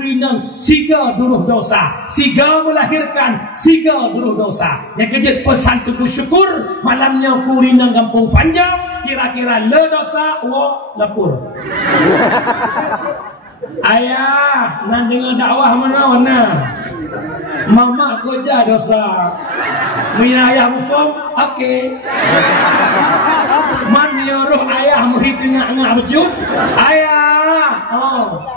urinang siga duruh dosa, siga melahirkan siga duruh dosa. Yang kejut pesan tuku syukur malamnya ku urinang kampung panjang, kira-kira le dosa wa lapur. Ayah nak dengar dakwah mana mama koja dosa mina ayah mufom okey man nyuruh ayah muhitnya bejut ayah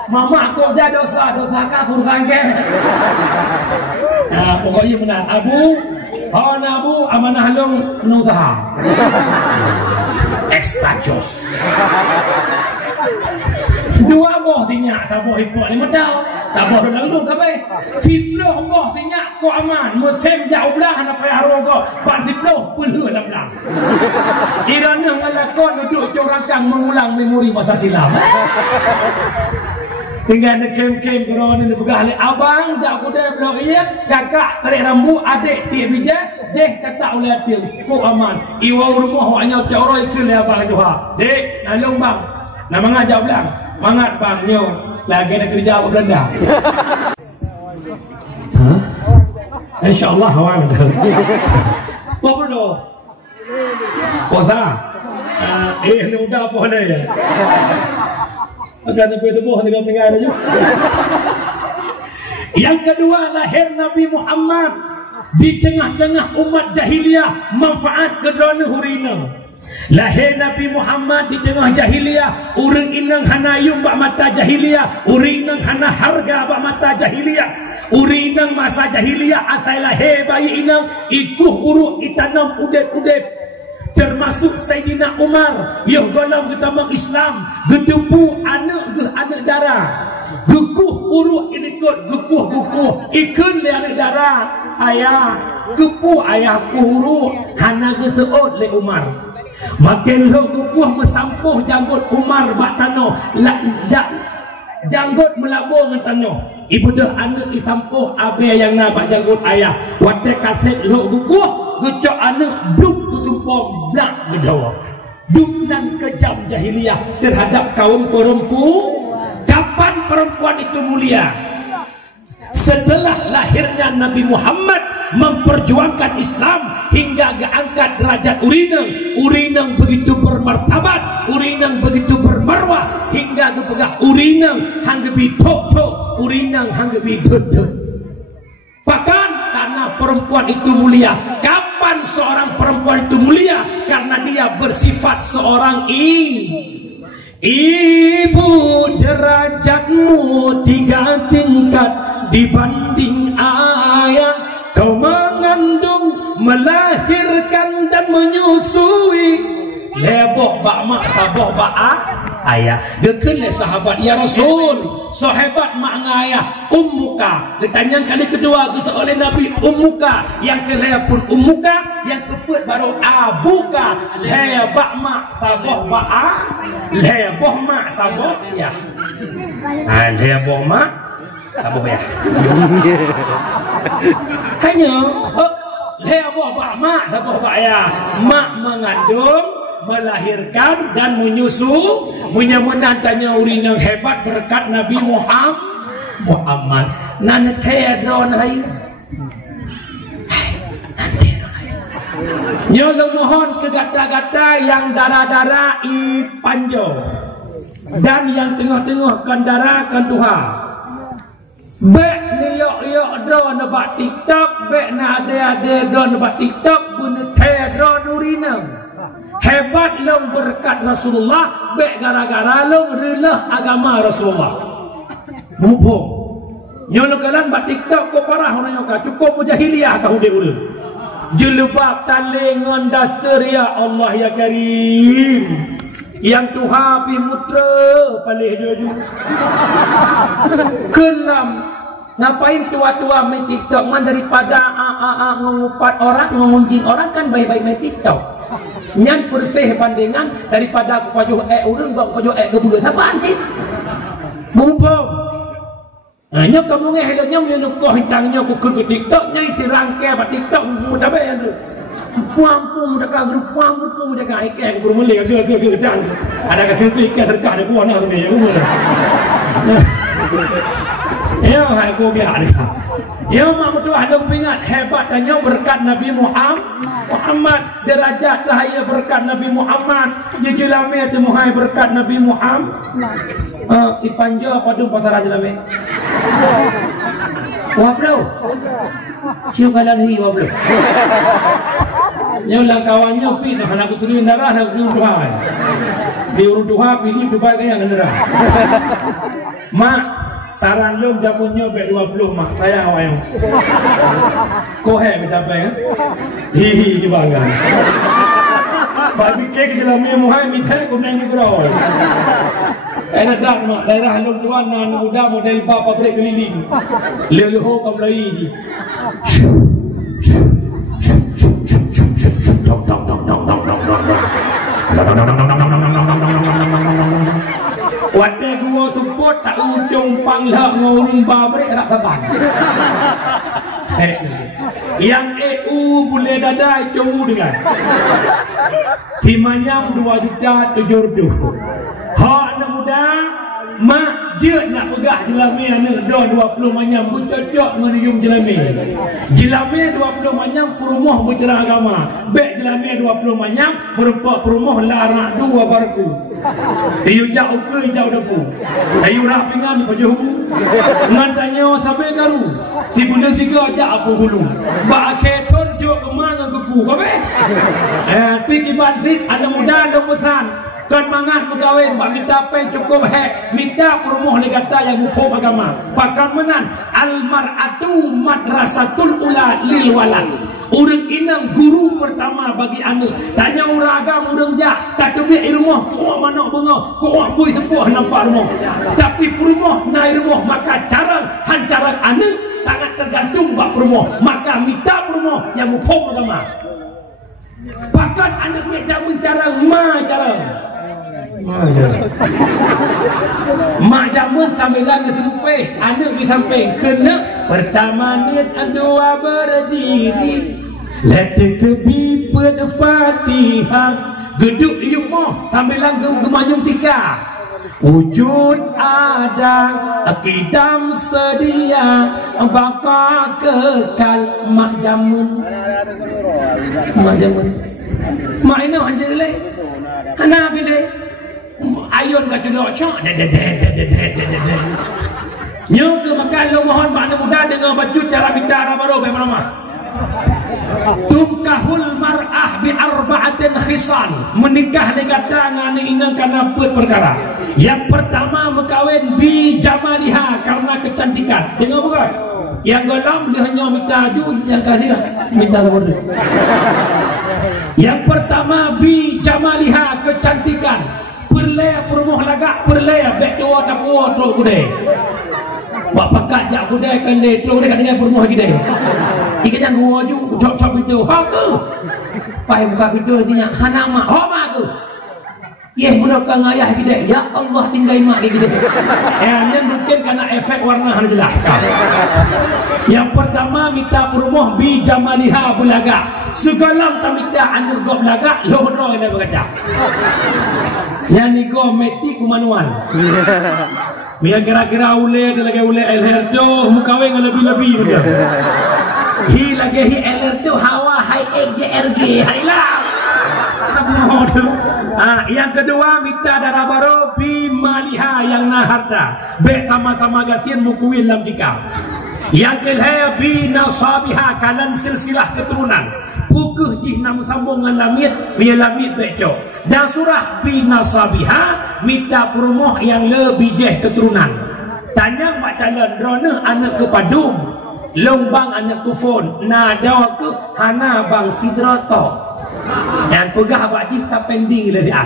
mama koja dosa ka kurang ke pokoknya benar abu abu amanah long nusaha extra jos dua boh tinyak taboh ipok ni medal taboh langdung kabe tiploh boh tinyak ko aman mutem jauh belah apa arogo ban tiploh puluh belah irana ngalakon duduk corakang mengulang memori masa silam tinggal kem-kem korona ni pegah le abang dak kuda blok iya kakak tarik rambut adik tiap bija deh kata oleh atil ko aman iwa rumah hanya coroi ke le abang tu ha dek nalung bang nama ngajak belang mangat bang nyo lagi nak kerja apa Belanda insyaallah awak dah apa bro puasa ni udah apa ni akan sampai tubuh dengan tinggal aja. Yang kedua lahir Nabi Muhammad di tengah-tengah umat jahiliyah manfaat kedona hurina. Lahir Nabi Muhammad di tengah jahiliyah, urang inang hana yung bak mata jahiliyah, urinang hana harga bak mata jahiliyah, urinang masa jahiliyah asal lahir bayi inang ikuh uruk itanam udep-udep. Termasuk Sayyidina Umar yang dalam ketamang Islam gedupu anak darah gukuh uruk ikut gukuh ikun le anak darah ayah gukuh ayah uruk hana geseot le Umar makin lo gukuh mesampuh janggut Umar bak tano janggut melabur dengan tano ibu dah anak disampuh abe yang nak janggut ayah wate kaset lo gukuh gucok anak bluk kutumpong nak berjawab duknan kejam jahiliyah terhadap kaum perempuan. Kapan perempuan itu mulia? Setelah lahirnya Nabi Muhammad memperjuangkan Islam hingga keangkat derajat urinang begitu bermartabat, urinang begitu bermarwah hingga kepegah urinang hanggebi tok urinang hanggebi dut. Bahkan karena perempuan itu mulia. Kapan seorang perempuan itu mulia? Karena dia bersifat seorang ibu. Derajatmu 3 tingkat dibanding ayah. Kau mengandung, melahirkan dan menyusui. Leboh bak mak saboh bak ayah. Dekun le sahabat ya Rasul, sahabat mak ngayah ummuka. Ditanya kali kedua kita oleh Nabi ummuka, yang kelaya pun ummuka, yang keput baru abuka. Lebak mak saboh bak leboh mak saboh ya. Leboh mak saboh ya. Hanya leboh bak mak saboh bak ya. Mak mengandung, melahirkan dan menyusu, menyamunan tanya urinang hebat berkat Nabi Muhammad. Nan tedron hai. Nyolong mohon ke gata-gata yang darah-darah i panjo dan yang tengah-tengah kan darah kan Tuhan. Bek ni yok do nebak TikTok, bek na ade do nebak TikTok guna tedron urinang. Hebat long berkat Rasulullah, bek gara-gara long relah agama Rasulullah. Mumpung nyono kalan bak TikTok ko parah orang yoka cukup jahiliyah kau dia. Jelebab talingon daster ya Allah ya Karim. Yang Tuhan pi mutra palih jojo. Kenam ngapain tua-tua main TikTok man daripada mengupat orang, mengunjing orang kan baik-baik main TikTok. Nyan persih bandingan daripada aku pajuh urang buat pajuh kebulan apaan sih? Mumpung. Hanya kamu ngehidupnya menukah hidangnya aku ke TikToknya isi rangkai apa TikTok mudah bayar tu. Puang-puang mudah kah grup puang-puang mudah kah ikan guru melih ke dan ada ke situ ikan serkah ada puang nak tu ya. Ya, aku biar dekat. Ya, mak berdoa dong ingat hebatnya berkat Nabi Muhammad, derajat cahaya berkat Nabi Muhammad, jejulame tu muhai berkat Nabi Muhammad. Ipanja padu pasar jelame. Wah bro, cium lagi wah bro. Nyolang kawannya pi nak aku turunin darah nak Tuhan. Di urut Tuhan pilih Tuhan yang darah. Mak saran lu jamunnya B20 mak saya awak. Kau minta apa ya? Hihi dibangga. Bagi kek jelamnya muhai minta aku neng gerol. Dak mak daerah lu Tuhan nan muda model bapa pabrik keliling. Leluho kau beli di. Waktu gua support tak ujung panglah ngurung babrik rak teban. Yang EU boleh dada cemu dengan timanyam 2.700.000. Ha anak muda mak je nak pegah jelami anak dah 20 manyam bercocok menuyum jelami. Jelami 20 manyam perumah bercerah agama. Bek jelami 20 manyam berupa perumah larak dua barku. Ayu jauh ke jauh depu. Ayu rapingan di pajak hubu. Ngantanya sampai karu. Si bunda tiga ajak apa hulu. Bak keton jauh kemana kepu. Kabe? Pergi bansit ada muda ada pesan. Kan mangat pegawai bak minta pay cukup minta perumuh ni kata yang hukum agama. Bahkan menan almar'atu madrasatul ula lil walad. Urang inang guru pertama bagi anak. Tanya urang agama urang jak tak tebik ilmu kok mana benga kok bui sepuh nampak rumah. Tapi perumuh naik rumah maka cara hancaran anak sangat tergantung bak perumuh. Maka minta perumuh yang hukum agama. Bahkan anak ni tak mencara cara mak jamun sambil lagi serupai anak di samping kena pertama niat dua berdiri letak kebi pada Fatihah geduk yukmoh sambil lagi gemanyum tiga wujud ada akidam sedia bakal kekal mak jamun mak ini aja leh kenapa leh ayun kat jodoh cok nyok ke makan lo mohon makna muda dengan baju cara minta baru bagaimana tumkahul mar'ah bi arba'atin khisal menikah negara ngani inang karena perkara yang pertama mekawin bi jamaliha karena kecantikan dengar bukan yang gelam dia hanya minta aju yang kasih minta baru yang pertama bi jamaliha kecantikan perlaya perumuh lagak perlaya bek dua tak kuat teruk kudai buat pakat jak kudai kan le teruk kudai kat dengan perumuh kudai ikan yang gua ju cop-cop itu ha ke pai buka pintu artinya anak mak ha mak ke ye bukan ayah kudai ya Allah tinggal mak kudai ini mungkin karena efek warna jelas yang pertama minta perumuh bi jamaliha bulaga segala tak minta anur gop bulaga lohro ini berkaca yang ni go meti ku manual. Biar kira-kira ule lagi ule elherdo mukawe lebih-lebih betul. Hi lagi hi elherdo hawa hai XJRG hailah. Yang kedua minta darah baru bi maliha yang nah harta. Be sama-sama gasian mukuin lam dikau. Yang ketiga bi nasabiha kalan silsilah keturunan. Bukuh jih nam sambung dengan lamit biar lamit becok dan surah binasabiha minta perumuh yang lebih jeh keturunan tanya mak calon drone anak ke padung lombang anak ke phone nada ke hana bang sidroto dan pegah bak jih tak pending lebih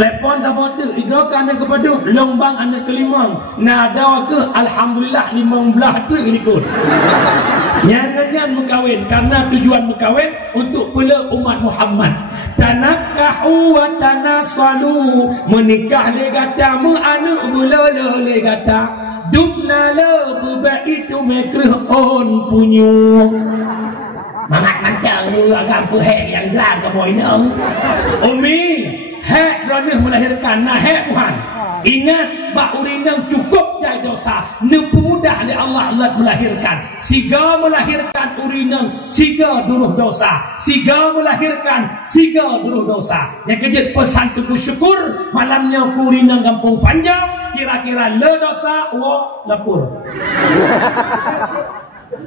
telepon sama tu hidrokan anak ke padung lombang anak ke limang nada ke alhamdulillah 15 tu ikut nyanyian mengkawin karena tujuan mengkawin untuk pula umat Muhammad tanakahu wa tanasalu menikah le gata mu anu bulolo le gata dubna le buba itu mekreh on punyu mangat mantang ni agak puhe yang jelas ke boy nang umi hek drone melahirkan nah hek Tuhan Ingat bak urinang cukup jai dosa. Nepemudah oleh Allah melahirkan. Siga melahirkan urinang, siga duruh dosa. Siga melahirkan, siga duruh dosa. Yang kejut pesan tuku syukur malamnya ku urinang kampung panjang. Kira-kira le dosa, lapur.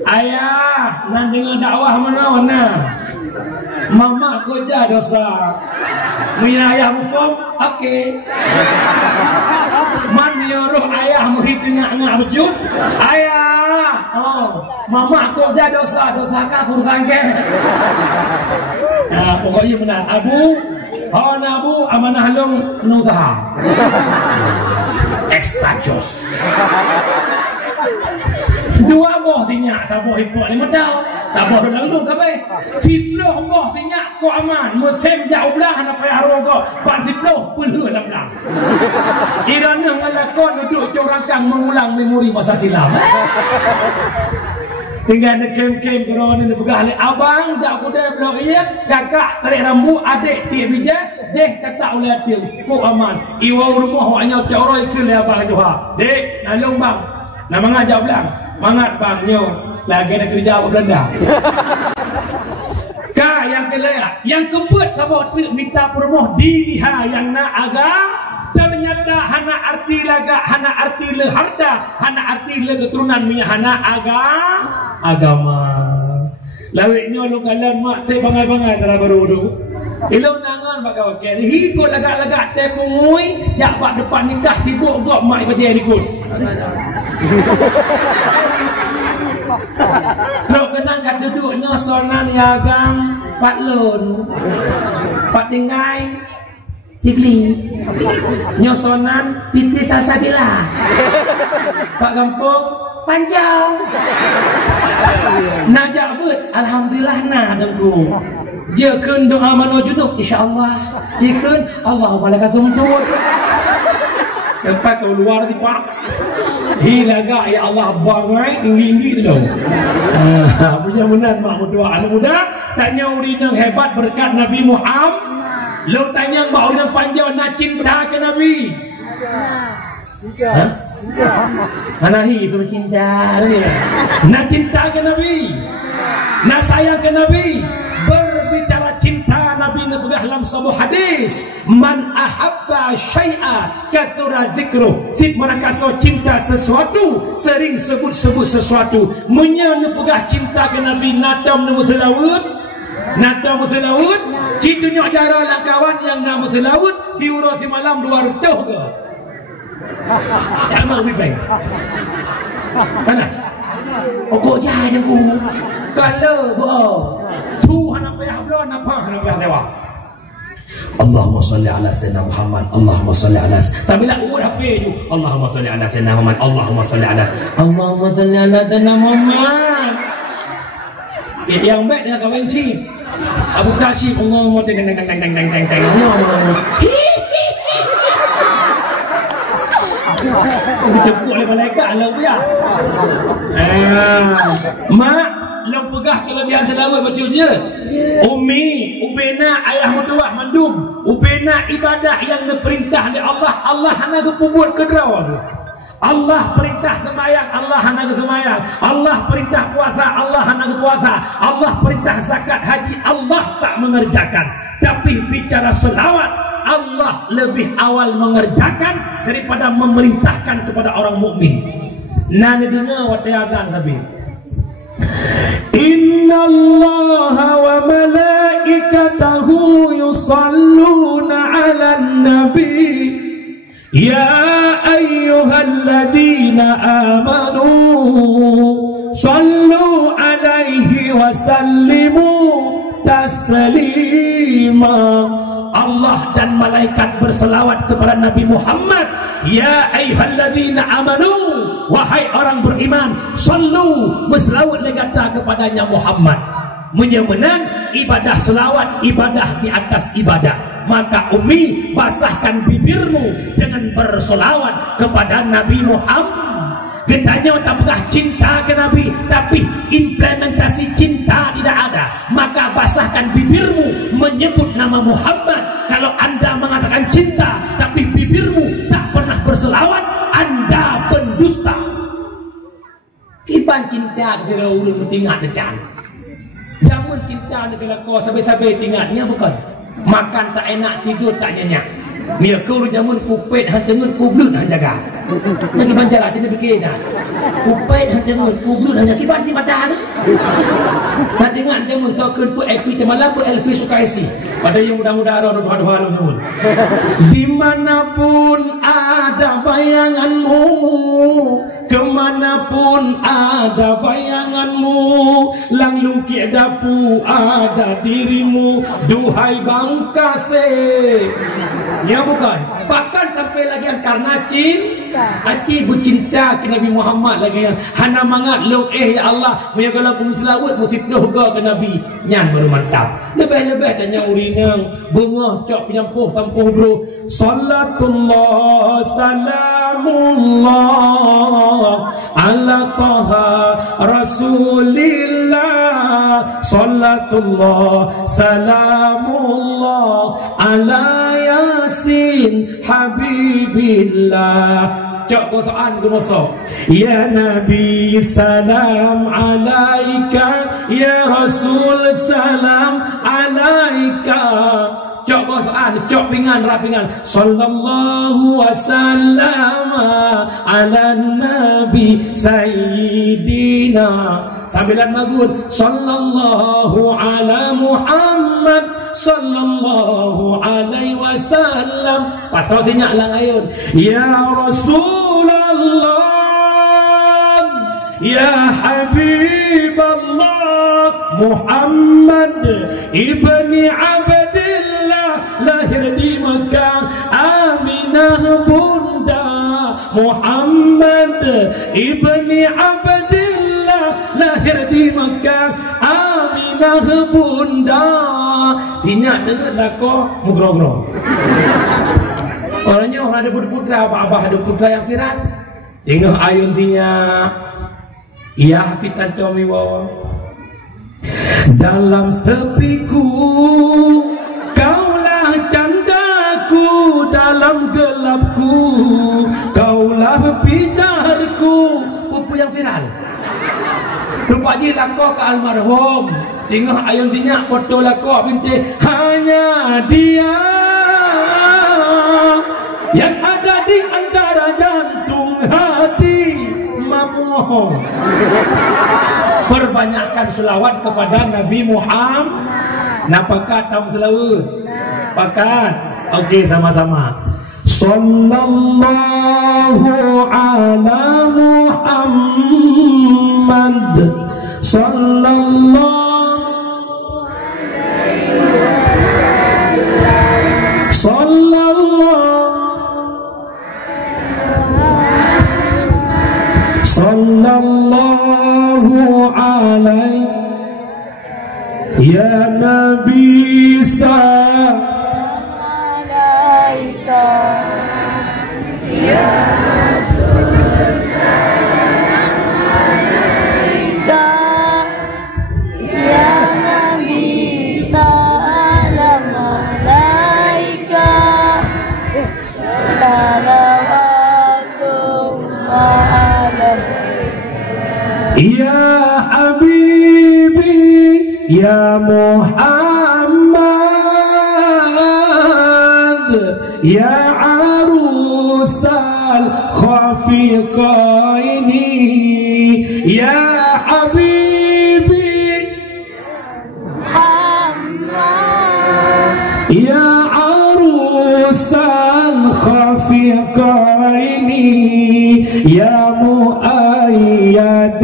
Ayah, nak dengar dakwah mana? Mama kerja dosa. Punya ayah mufum, okey. Man nyuruh ayah muhitengah-engah bejut. Ayah, mama kerja dosa kah kurang ke? Pokoknya benar. Abu, Abu amanah long penuh usaha. Extra jos. Dua boh tinyak, taboh hipok ni medal. Taboh lalu kabeh. 10 boh tinyak ko aman. Mutem jauh belah nak payah rogo. 40 pelur dalam belah. Irana ngalakon duduk corangkang mengulang memori masa silam. Tinggal nak kem-kem korang ni pegah le abang dak kuda blok ia kakak tarik rambut adik dia bija deh kata oleh dia ko aman iwa rumah hanya teoroi ke le abang juha dek nalung bang nak mangajak belang mangat bang nyo lagi nak kerja apa Belanda. Ka yang kelaya yang keempat sabah tu minta permoh diriha yang nak agam ternyata hana arti laga hana arti le harta hana arti le keturunan punya hana agama lawiknya lu kalan mak saya bangai-bangai tara baru ilo nangan bak kawak hi ko lagak-lagak te pungui jak bak depan nikah sibuk gok mak baca ikut Terus kenang kat duduknya sonan yagam fatlun pak dengai Higli nyosonan Fitri Salsabila Pak Kampung Panjang najak bet alhamdulillah nah dengku jekeun doa mano junub insyaallah jekeun Allahumma lakatum tur tempat keluar di pak hilaga ya Allah bangai tinggi-tinggi tu dong punya menan mak doa anak muda tanya urinang hebat berkat Nabi Muhammad. Lo tanya mbak orang panjang nak cinta ke Nabi? Anahi itu cinta. Nak cinta ke Nabi? Nak sayang ke Nabi? Berbicara cinta Nabi nebegah dalam sebuah hadis. Man ahabba syai'a kathura dzikruh. Sip merakaso cinta sesuatu, sering sebut-sebut sesuatu. Munya nebegah cinta ke Nabi nadam nemu selawut. Nada musuh laut, citunya jara lah kawan yang nak musuh laut, si urus si malam 200 ke? Tak mau lebih baik. Mana? Okok jahat aku. Kalau boh, Tuhan apa yang belum nampak nampak dewa. Allahumma salli ala sayyidina Muhammad. Allahumma salli ala. Tapi lah urut apa tu? Allahumma salli ala sayyidina Muhammad. Allahumma salli ala. Allahumma salli ala sayyidina Muhammad. Yang baik dia kawan cip Abu Kashif Allah teng dijemput oleh malaikat lah ya. Mak lo pegah kelebihan selawat betul je. Umi upena ayah mertua mandum upena ibadah yang diperintah oleh Allah. Allah hanya kepubur kedraw Allah perintah sembahyang, Allah hana ke sembahyang. Allah perintah puasa, Allah hana ke puasa. Allah perintah zakat haji, Allah tak mengerjakan. Tapi bicara selawat, Allah lebih awal mengerjakan daripada memerintahkan kepada orang mukmin. Nah, dengar waktu azan tapi. Inna Allah wa malaikatahu yusalluna 'alan nabi. Ya ayyuhalladzina amanu sallu alaihi wa sallimu taslima. Allah dan malaikat berselawat kepada Nabi Muhammad. Ya ayyuhalladzina amanu, wahai orang beriman, sallu berselawat legata kepadanya Muhammad. Menyamenan ibadah selawat, ibadah di atas ibadah. Maka Umi basahkan bibirmu dengan bersolawat kepada Nabi Muhammad. Getanya tak pernah cinta ke Nabi, tapi implementasi cinta tidak ada. Maka basahkan bibirmu menyebut nama Muhammad. Kalau anda mengatakan cinta, tapi bibirmu tak pernah berselawat, anda pendusta. Kipan cinta kira urang tinggal dekat. Jamun cinta negara kau sampai-sampai tinggalnya bukan. Makan tak enak, tidur tak nyenyak. Mia kau jamun kupet hantengun kublut han jaga. Nak kipan cara cina fikir dah. Kupet hantengun kublut han jaga kipan si mata. Nak dengar jamun sokeun pu LV temala pu LV suka isi. Pada yang mudah-mudah doa-doa jamun. Dimanapun ada bayanganmu, kemanapun ada bayanganmu, langlu kiadapu ada dirimu, duhai bangkase. Ya bukan, bahkan sampai lagi karena Aci bercinta ke Nabi Muhammad lagi yang hana mangat lu ya Allah menjaga lagu mutlawat musibnuh ke Nabi nyan baru mantap. Lebih-lebih tanya urinang bunga cok penyampuh sampuh bro. Salatullah salamullah ala taha rasulillah. Salatullah salamullah ala yasin habibillah. Cok kosokan kunosok. Ya Nabi salam alaika, ya Rasul salam alaika. Cok kosokan, cok pingan rapingan. Sallallahu wasallam ala Nabi sayyidina. Sambilan magun sallallahu ala Muhammad sallallahu alaihi wasallam. Patut sinyak lang ayun. Ya Rasulullah, ya Habiballah, Muhammad ibni Abdillah, lahir di Mekah, Aminah bunda. Muhammad ibni Abdillah, lahir di Mekah, Aminah bunda. Tinyak dengar lako mugro-gro. Orangnya orang ada putra, abah ada putra yang viral. Tengok ayun tinyak. Iya pitan comiwo. Dalam sepiku kaulah candaku, dalam gelapku kaulah pijarku. Pupu yang viral. Lupa je lako ke almarhum. Tengok ayun tinyak foto lako binti. Hanya dia yang ada di antara jantung hati. Maaf. Perbanyakkan selawat kepada Nabi Muhammad. Nah pakat tahu selawat. Pakat. Okey sama-sama. Sallallahu ala Muhammad. Sallallahu sallallahu alaihi ya Nabi salam alaika ya Rasul salam alaika ya Nabi salam alaika ya Habibi ya Muhammad ya arusal khafiqaini ya Habibi Muhammad ya arusal khafiqaini ya muayyad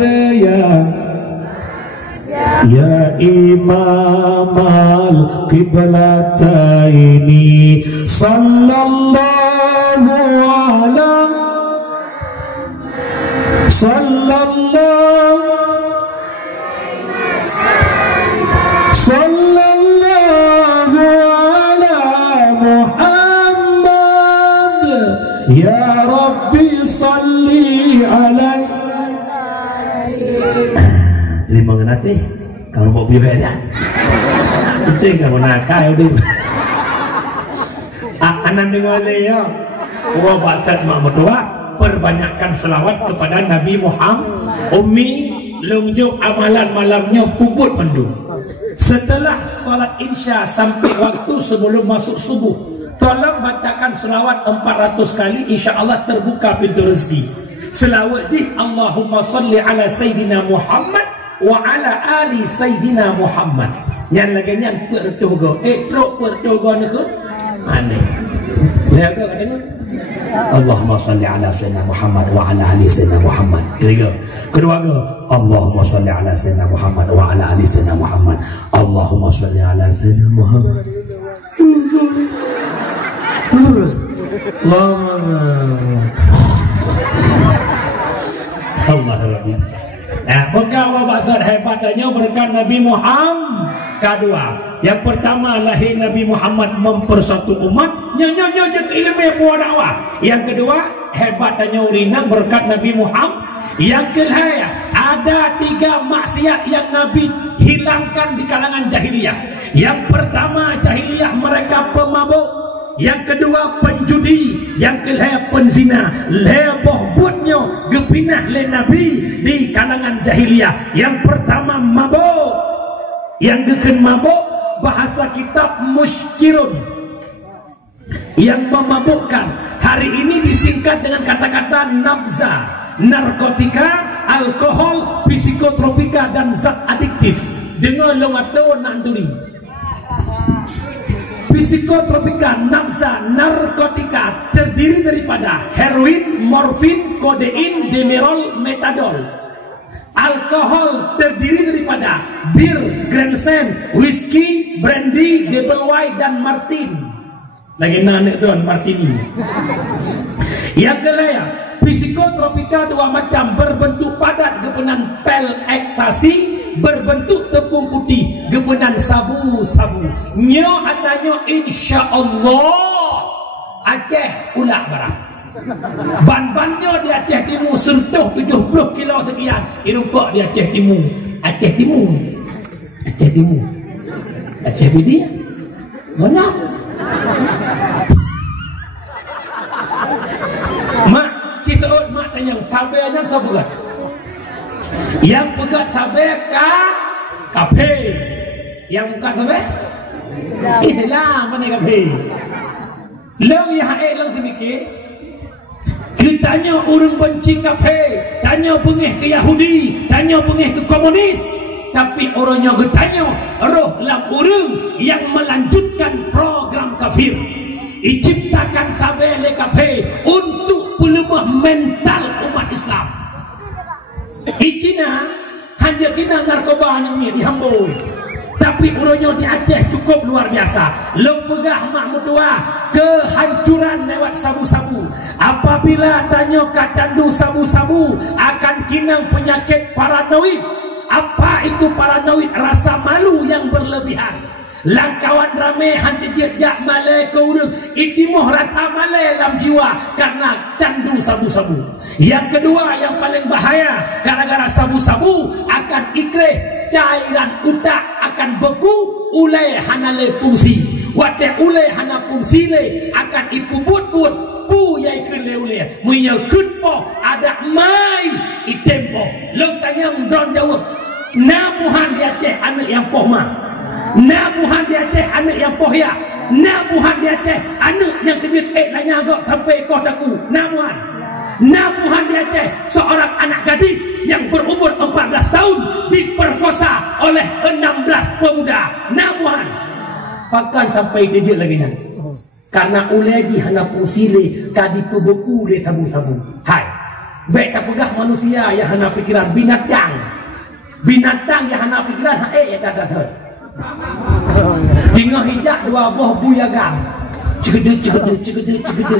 ya imam al-qiblataini sallallahu ala sallallahu ala Muhammad ya Rabbi salli alaihi. Terima kasih. Kalau mau biar ya, itu nggak mau nakal deh. Anan dengan dia, wa ba'sat mak mertua, perbanyakkan selawat kepada Nabi Muhammad. Umi lunjuk amalan malamnya puput mandu. Setelah salat Isya sampai waktu sebelum masuk subuh, tolong bacakan selawat 400 kali, insya-Allah terbuka pintu rezeki. Selawat di Allahumma salli ala Sayyidina Muhammad wa ala ali Sayyidina Muhammad. Yang lagi yang pertogo, truk pertogo ni ke? Mana? Lihat ke katanya? Allahumma salli ala Sayyidina Muhammad wa ala ali Sayyidina Muhammad. Ketiga. Kedua ke? Allahumma salli ala Sayyidina Muhammad wa ala ali Sayyidina Muhammad. Allahumma salli ala Sayyidina Muhammad. Allah Rabbi. Berkat wabazat hebatnya berkat Nabi Muhammad. Kedua, yang pertama lahir Nabi Muhammad mempersatu umat, nyonya ilmu buah dakwah. Yang kedua, hebatnya urina berkat Nabi Muhammad. Yang ketiga, ada 3 maksiat yang Nabi hilangkan di kalangan jahiliyah. Yang pertama, jahiliyah mereka pemabuk. Yang kedua, penjudi. Yang ketiga, penzina. Leboh butnya gepinah le Nabi di kalangan jahiliyah. Yang pertama, mabuk. Yang kedua, mabuk, bahasa kitab muskirun, yang memabukkan. Hari ini disingkat dengan kata-kata nabza, narkotika, alkohol, psikotropika, dan zat adiktif. Dengan longato nanduri. Psikotropika, nabza, narkotika terdiri daripada heroin, morfin, kodein, demerol, metadol. Alkohol terdiri daripada bir, Grandstand, whisky, brandy, double white, dan martin. Lagi nanek tuan martini. Yang kelaya, psikotropika 2 macam, berbentuk padat gepenan pel ektasi, berbentuk tepung putih gepenan sabu-sabu. Nyo atanya insya-Allah Aceh ulak barang. Ban-bannya di Aceh Timur sentuh 70 kilo sekian. Irumpak di Aceh Timur. Aceh Timur. Aceh Timur. Aceh Budi. Mana? Mak, citaut mak tanya, sabar aja sabar. Yang pegat sabar kafe. Yang bukan sabar? Itulah mana kafe. Long yang long sedikit. Tanya orang benci kafe, tanya pengeh ke Yahudi, tanya pengeh ke komunis, tapi orangnya bertanya roh lam orang yang melanjutkan program kafir. Diciptakan sabele kafe untuk pelemah mental umat Islam. Di Cina hanya kena narkoba ni dihambur. Tapi orangnya di Aceh cukup luar biasa. Lempegah mak mutua, kehancuran lewat sabu-sabu. Apabila tanya kacandu sabu-sabu akan kinang penyakit paranoid. Apa itu paranoid? Rasa malu yang berlebihan. Langkawan ramai hanti jejak malai ke urang, itimuh rata malai dalam jiwa karena candu sabu-sabu. Yang kedua yang paling bahaya, gara-gara sabu-sabu akan ikreh, cairan utak akan beku, ulai hanale fungsi. Wate ulai hana fungsi le akan ipubut-but pu yai kele-ule. Munya kutpo ada mai itempo. Long tanya don jawab. Nabuhan di Aceh anak yang pohma. Nabuhan di Aceh anak yang pohya. Nabuhan di Aceh anak yang kejut lanya agak sampai kotaku. Nabuhan di Aceh seorang anak gadis yang berumur 14 tahun diperkosa oleh 16 pemuda. Nabuhan pakan sampai kejut lagi kan. Karena ulagi hana fungsi le kadi pebeku le sabu-sabu. Hai. Baik tak pegah manusia yang hana pikiran binatang. Binatang yang hana pikiran ya dah. Tinggal hijak 2 buah buyagam. Cegedek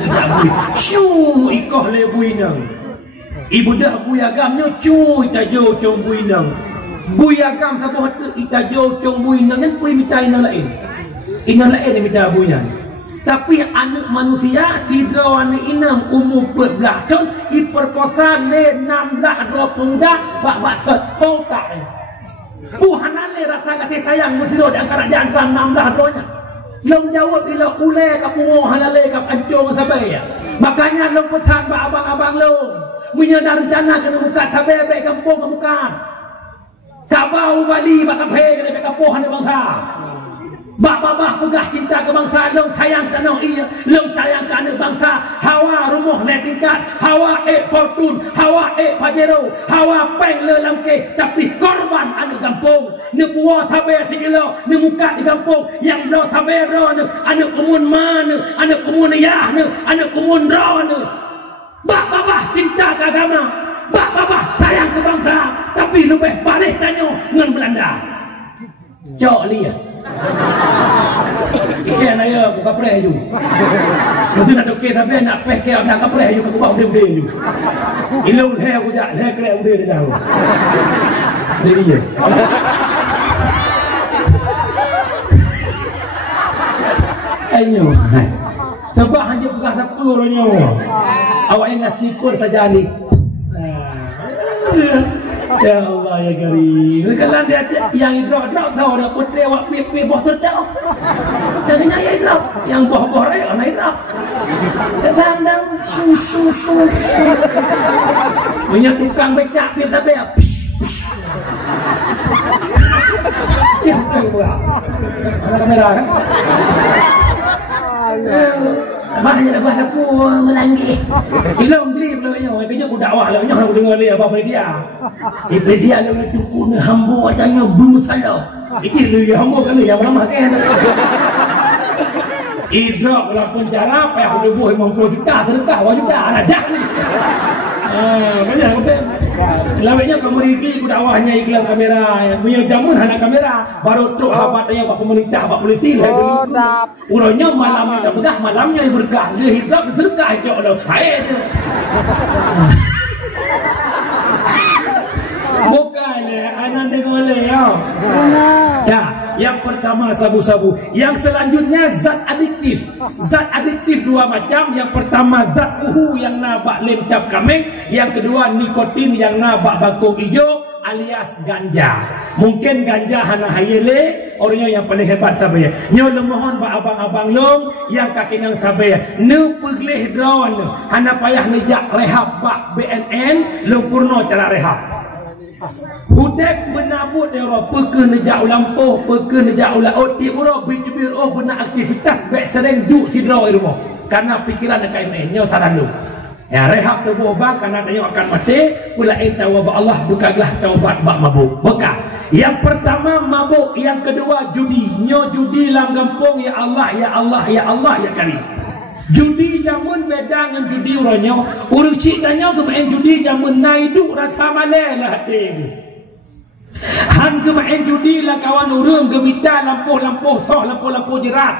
dak bui. Syu ikoh le buinang. Ibu dah buyagamnya cuy tajo cong buinang. Buyagam sabah tu itajo cong buinang kan bui minta ina lain. Ina lain minta buinang. Tapi anak manusia sidra anak inang umur 14 tahun iperkosa le 16 pemuda bak setau tak. Buhanan le rasa kasih sayang mesti di antara 16 tahunnya. Long jawab bila ulai kamu halale kap ancung sampai ya. Makanya lo pesan ba abang-abang lo, punya rencana kena buka sabe baik kampung ke buka. Tak bau Bali bakal he kena baik kampung hana bangsa. Bak-bak pegah cinta ke bangsa, long sayang ke noh iya, long sayang ke anak bangsa. Hawa rumah naik tingkat, hawa fortune, hawa pajero, hawa peng le langke, tapi korban anak kampung. Ni puwa sabar sikilo, ni muka di kampung, yang lo sabar ro ni, anak kumun mana, anak kumun yah ni, anak kumun ro ni. Bak-bak cinta ke agama, bak-bak sayang ke bangsa, tapi lebih balik tanya dengan Belanda. Jok liya. Ikan saya buka pray ju. Mesti nak dokey tapi nak peh ke nak pray ju ke buka udah ju. Ilung le aku jak le kre udah dah. Jadi je. Ayo. Coba hanya buka sapu ronyo. Awak ingat snikur saja ni. Ya Allah ya Karim. Kalau dia yang drop tahu dah putih awak pi bos sedap. Jangan ya drop yang boh-boh raya naik drop. Kadang susu. Punya tukang becak pi sampai ya. Ya buat. Ada kamera kan? Banyak nak buat aku melanggi. Hilang beli belakangnya. Kerja aku dakwah lah. Aku dengar dia apa dia. Dia lah itu kuna hamba tanya belum salah. Itu dia hamba kan yang ramah kan. Idrak dalam penjara apa yang aku buat 50 juta sedekah 1 juta anak jangan. Banyak aku lawaknya kamu ikli ku dakwahnya iklan kamera punya jamun hana kamera baru truk apa tanya pak pemerintah pak polisi urangnya malamnya tak begah malamnya berkah dia hidup sedekah cok lo hai dia bukan anak dengar ya. Ya, yang pertama sabu-sabu, yang selanjutnya zat adiktif. Zat adiktif dua macam. Yang pertama zat uhu yang nabak lencap kameng, yang kedua nikotin yang nabak bakung hijau alias ganja. Mungkin ganja hana hayele orangnya yang paling hebat sabaya. Nyo lemohon ba abang-abang long yang kaki nang sabaya. Ne pegleh drawn hana payah nejak rehab bak BNN lempurno cara rehab. Hudek benabut ya Allah, peke nejak ulampuh, peke nejak ulaut ti uro bijbir benak aktivitas baik sering duk sidra di rumah. Karena pikiran dekat ini nyo saran lu. Ya rehab tubuh bang karena tanya akan mati, pula tawab Allah bukalah taubat bak mabuk. Buka. Yang pertama mabuk, yang kedua judi. Nyo judi dalam kampung ya Allah ya Allah ya Allah ya Karim. Judi jamun beda dengan judi uranyo. Urang cik tanya ke main judi jamun naiduk rasa malah ting. Han ke main judi lah kawan urang gemita lampuh-lampuh soh lampuh-lampuh jerat.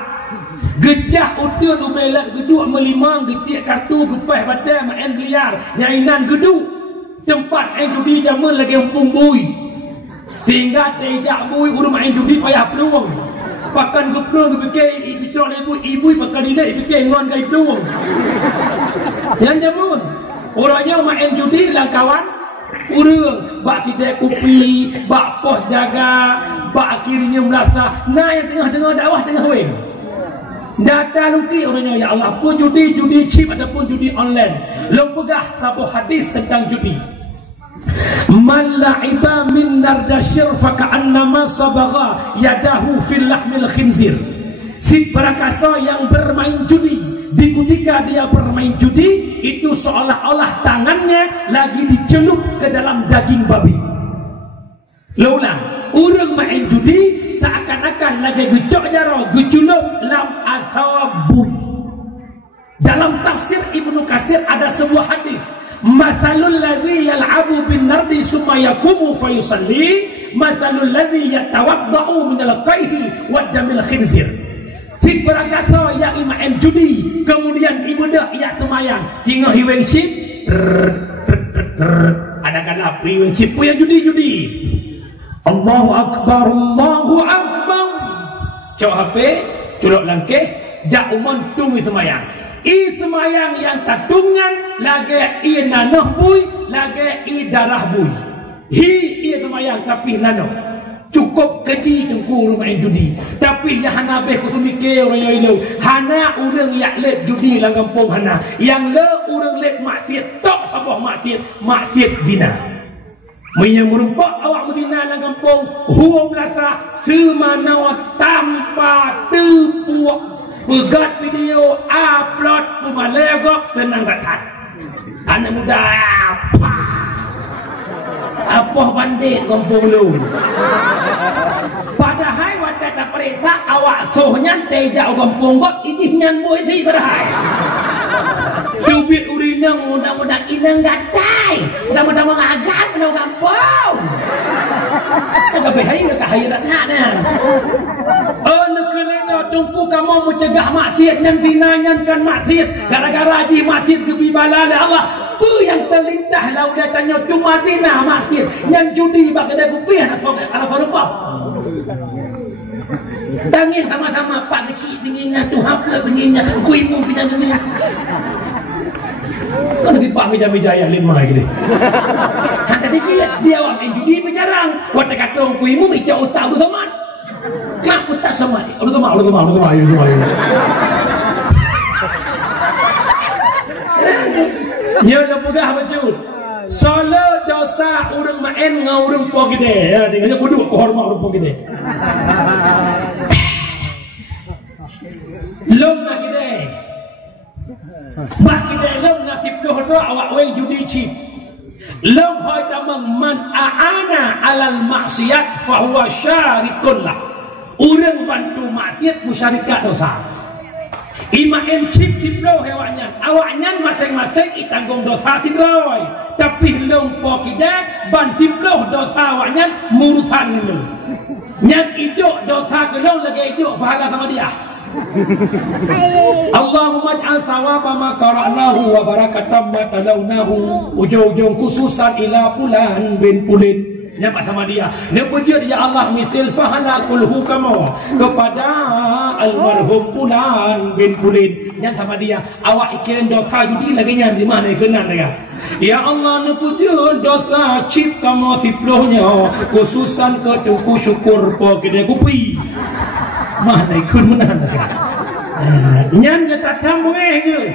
Gejah utun ubelat geduk melimang getiak kartu gepeh badan main biliar nyainan geduk. Tempat main judi jamun lagi empung bui. Sehingga tejak bui urang main judi payah peluang. Pakan gepung gepeke bicara ibu pakan dilek gepeke ngon kai peluang. Yang jamun orangnya main judi lah kawan urang bak kita kopi bak pos jaga bak akhirnya merasa nah yang tengah dengar dakwah tengah weng data luki orangnya ya Allah pun judi chip ataupun judi online lo pegah satu hadis tentang judi. Man la'iba min nardashir faka'annama sabagha yadahu fil lahmil khinzir. Si perakasa yang bermain judi, di ketika dia bermain judi itu seolah-olah tangannya lagi dicelup ke dalam daging babi. Laulang orang main judi seakan-akan lagi gecok jaro geculup lam athabui. Dalam tafsir Ibnu Katsir ada sebuah hadis, mathalul ladzi yal'abu bin nardi summa yaqumu fayusalli mathalul ladzi yatawaddau min al-qayhi wa damil khinzir. Si berkata yang main judi kemudian ibadah ia semayang tinggal hiwensip ada kala hiwensip punya judi Allahu Akbar cok HP culok langkeh jak umon tunggu semayang semayang yang tatungan lagi nanah bui lagi darah bui semayang tapi nanoh cukup keji tungku main judi. Tapi yang hana beh ku mikir orang yang ilu. Hana urang yak let judi lang kampung hana. Yang le urang let maksiat tok sabah maksiat dina. Menyang merupak awak medina lang kampung huam lasa semana tanpa terpuak. Pegat video upload pemalegok senang datang. Anak muda apa bandit kampung lu. Padahal wadah tak periksa awak sohnyan tidak kampung kok ijihnya boy si berhai. Tubit urinang mudah-mudah inang gatai. Mudah-mudah mengagam no kampung. Agak bahaya ke hayrat hana. Kena tungku kamu mencegah maksiat yang dinanyakan maksiat gara-gara di maksiat kebibalan Allah. Apa yang terlintas lau dia tanya cuma dina maksiat yang judi bak kedai kopi anak faruqah. Tangis sama-sama pak kecil pinginnya tu hapla pinginnya kuimu pinang ni. Kan dipak meja-meja yang lima gini. Hanya dia awak main judi berjarang. Waktu kata kuimu meja ustaz Abdul Somad. Kenapa Ustaz Somad? Allah Somad. Nya dah pegah baju. Solo dosa urang main ngau urang po gede. Ya dengan kudu hormat urang po gede. Lom na gede. Mak gede lom na 10 doa awak wei judi cip. Lom hoi tamang man aana alal maksiat fa huwa syarikun lah. Urang bantu maksiat musyarikat dosa. Imaen cip lo hewanya. Awaknya masing-masing itanggung dosa sidroi. Tapi lom pokida ban lo dosa awaknya murusan lu. Yang ijo dosa kelong lagi ijo pahala sama dia. Allahumma ij'al thawaba ma qara'nahu wa barakatan ma talawnahu ujung-ujung khususan ila fulan bin pulin. Nampak sama dia. Dia puji ya Allah misil fahala kulhu kama kepada almarhum fulan bin pulin. Yang sama dia awak ikiran dosa judi lagi yang di mana kenal dia. Ya Allah ne puji dosa cip kama siplohnya khususan ke tuku syukur po kedai kopi. Mana ikut menang dia. Nyan tak tambah ke.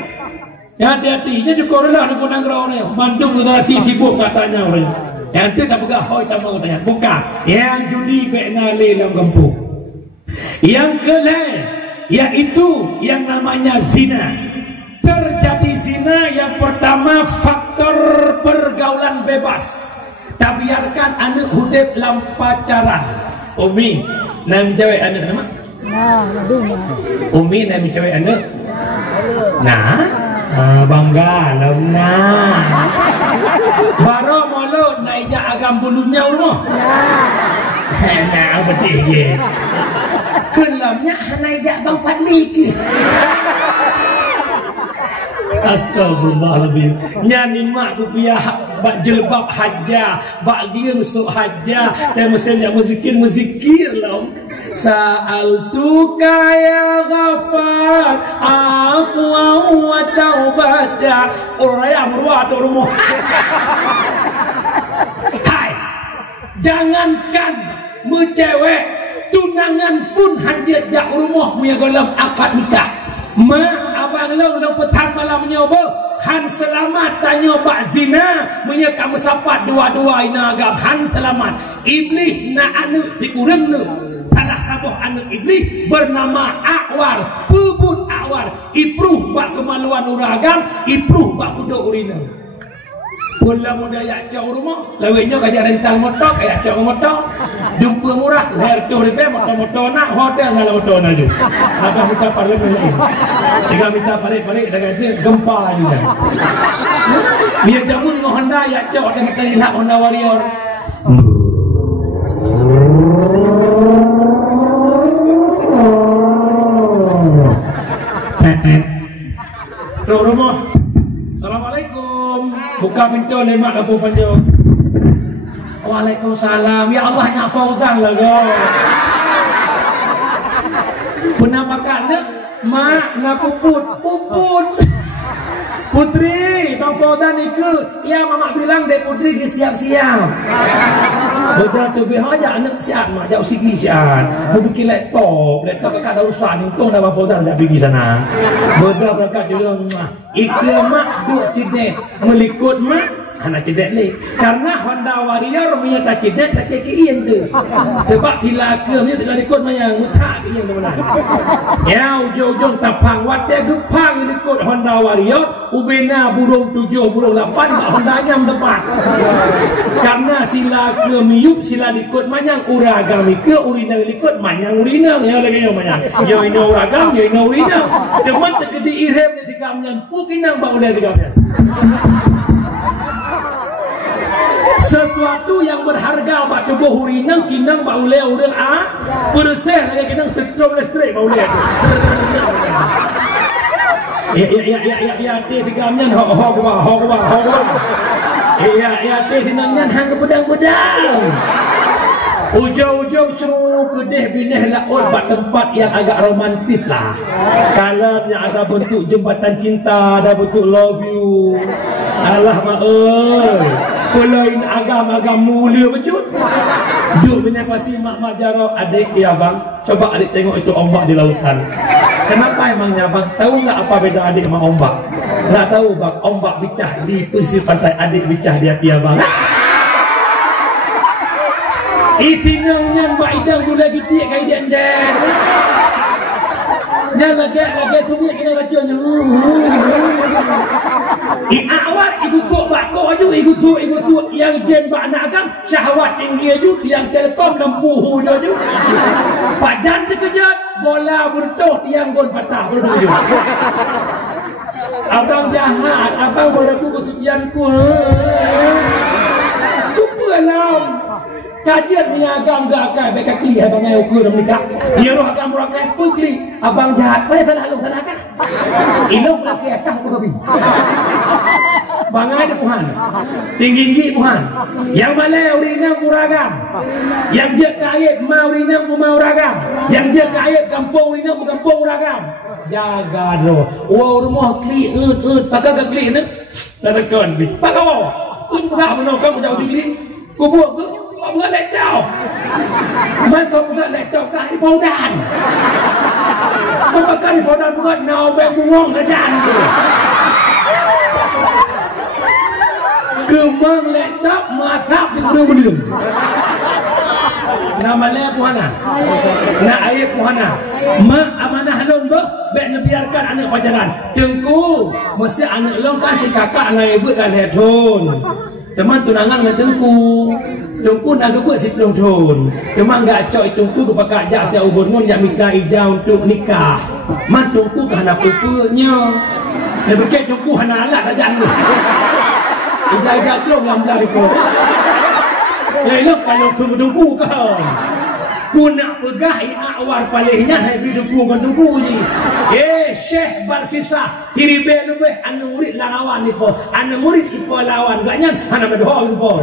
Ya hati-hatinya di korela di Punanggrau ni. Bandung sudah sibuk katanya orang. Yang tu dah pegah hoi tak mau tanya. Bukan. Yang judi bekna le dalam kampung. Yang kelain yaitu yang namanya zina. Terjadi zina yang pertama faktor pergaulan bebas. Tak biarkan anak hidup dalam pacaran. Umi, nama cewek anak nama? Umi nama cewek anak? Nah, bangga lah nah. Baru mulut naiknya agam bulunya rumah. Nah, betul je. Kelamnya naiknya bang Fadli. Astagfirullahaladzim. Nyanyi mak rupiah bak jelbab hajah, bak giang su hajah dan mesin yang muzikir lah. Sa'altuka ya ghafar afwa wa taubata. Orang yang meruat rumah. Hai, jangankan mencewek tunangan pun hajat jak rumah punya dalam akad nikah. Mak abang lo petang malam nyoba han selamat tanya bak zina punya kamu sapat dua-dua ina agam han selamat iblis na anak si kurang lu salah tabuh anak iblis bernama Akwar pebut Akwar ipruh bak kemaluan uragam ipruh bak kuduk urina. Pula muda yak jauh rumah lawinnya kajak rental motor kayak jauh motor jumpa murah leher tu ribe motor-motor nak hotel dalam motor nak juga apa minta parlimen lain jika minta parik-parik dengan dia gempa juga dia jamun dengan Honda yak jauh dan kita lihat Honda Warrior tu rumah. Assalamualaikum. Buka pintu lemak lampu panjang. Waalaikumsalam. Ya Allah nyak Fauzan lah kau. Penampakan nak mak nak puput. Putri, Bang Faudan ikut. Ya, Mamak bilang dek putri siap-siap. Betul tu biar aja anak siap mak jauh sini siap. Mau bikin laptop kakak dah rusak ni. Untung dah Bang Faudan tak pergi sana. Betul kakak bilang mak. Ikut mak duk cedek melikut mak. Anak cedek ni. Karena Honda Warrior punya tak cedek tak kekian tu. Sebab hilaka punya tidak ikut mayang mutak yang tu mana. Ya ujung-ujung tapang wat dia gepang ikut Honda Warrior. Ubena burung 7 burung 8 mak Honda nyam tepat. Karena sila ke miyup sila ikut manyang uragam ke urinang ikut manyang urinang ya lagi yang manyang. Yo ino uragam yo ino urinang. Demat tegedi irem ni tikamnya pukinang bang oleh tikamnya. Sesuatu yang berharga bak tubuh urinang kinang bak oleh orang persen lagi kinang setrum listrik bak oleh. Ya tikamnya ho kuba. Ya tinangnya hang ke pedang-pedang. Ujung-ujung kedeh bineh laut buat tempat yang agak romantis lah. Kalamnya ada bentuk jembatan cinta, ada bentuk love you. Alah mak oi. Pelain agam-agam mulia becut. Duk bineh pasti mak jaro adik ya bang. Coba adik tengok itu ombak di lautan. Kenapa emangnya bang? Tahu nggak apa beda adik sama ombak? Nggak tahu bang. Ombak bicah di pesisir pantai, adik bicah di hati abang. Itinangnya mbak idang gula gitu ya kayak dendeng. Yang lagi tubuhnya kena racun. Awal ibu tuk bakok aja, ibu tuk yang jen bak nagam syahwat tinggi aja, yang telkom lempuh aja. Pak Jan terkejut, bola bertuh tiang gon patah bertuju. Abang jahat, abang bodohku kesucianku. Kupalam. Kajian niagam gak akan baik kaki abang ayo ukur menikah. Dia roh akan murakai putri. Abang jahat, boleh tanah long tanah kah? Ilong laki akah aku habis. Bangai di Tuhan, tinggi Tuhan. Yang mana urinam uragam, yang dia kaya mau urinam mau uragam, yang dia kaya kampung urinam kampung uragam. Jaga lo, wow rumah kli pakai kli ni, dah kan bi. Pakai wow, enggak benar kamu jauh kli, kubur tu. Bukan laptop. Mantap bukan laptop kah di Paudan. Bukan di Paudan bukan nau beng buang kerjaan tu. Kemang laptop matap di belum. Nama le puhana. Na ayat puhana. Mak amanah lon bah, bek biarkan anak pacaran. Tengku, mesti anak lon kasih kakak anak ibu kan headphone. Teman tunangan dengan Tengku nak buat si pelong-pelong. Memang enggak cok tengku ke pakai ajak saya ubun yang minta ijau untuk nikah. Man tengku ke hendak pupanya. Dia berkait tengku hendak alat aja tu. Ijau tolong lambat itu. Ya elok kalau ke tengku kau. Ku nak pegah awar palingnya hai bidungku tengku ni. Syekh Barsisa tiribe lebih anu murid lawan ipo. Anu murid ipo lawan gaknya ana berdoa ipo.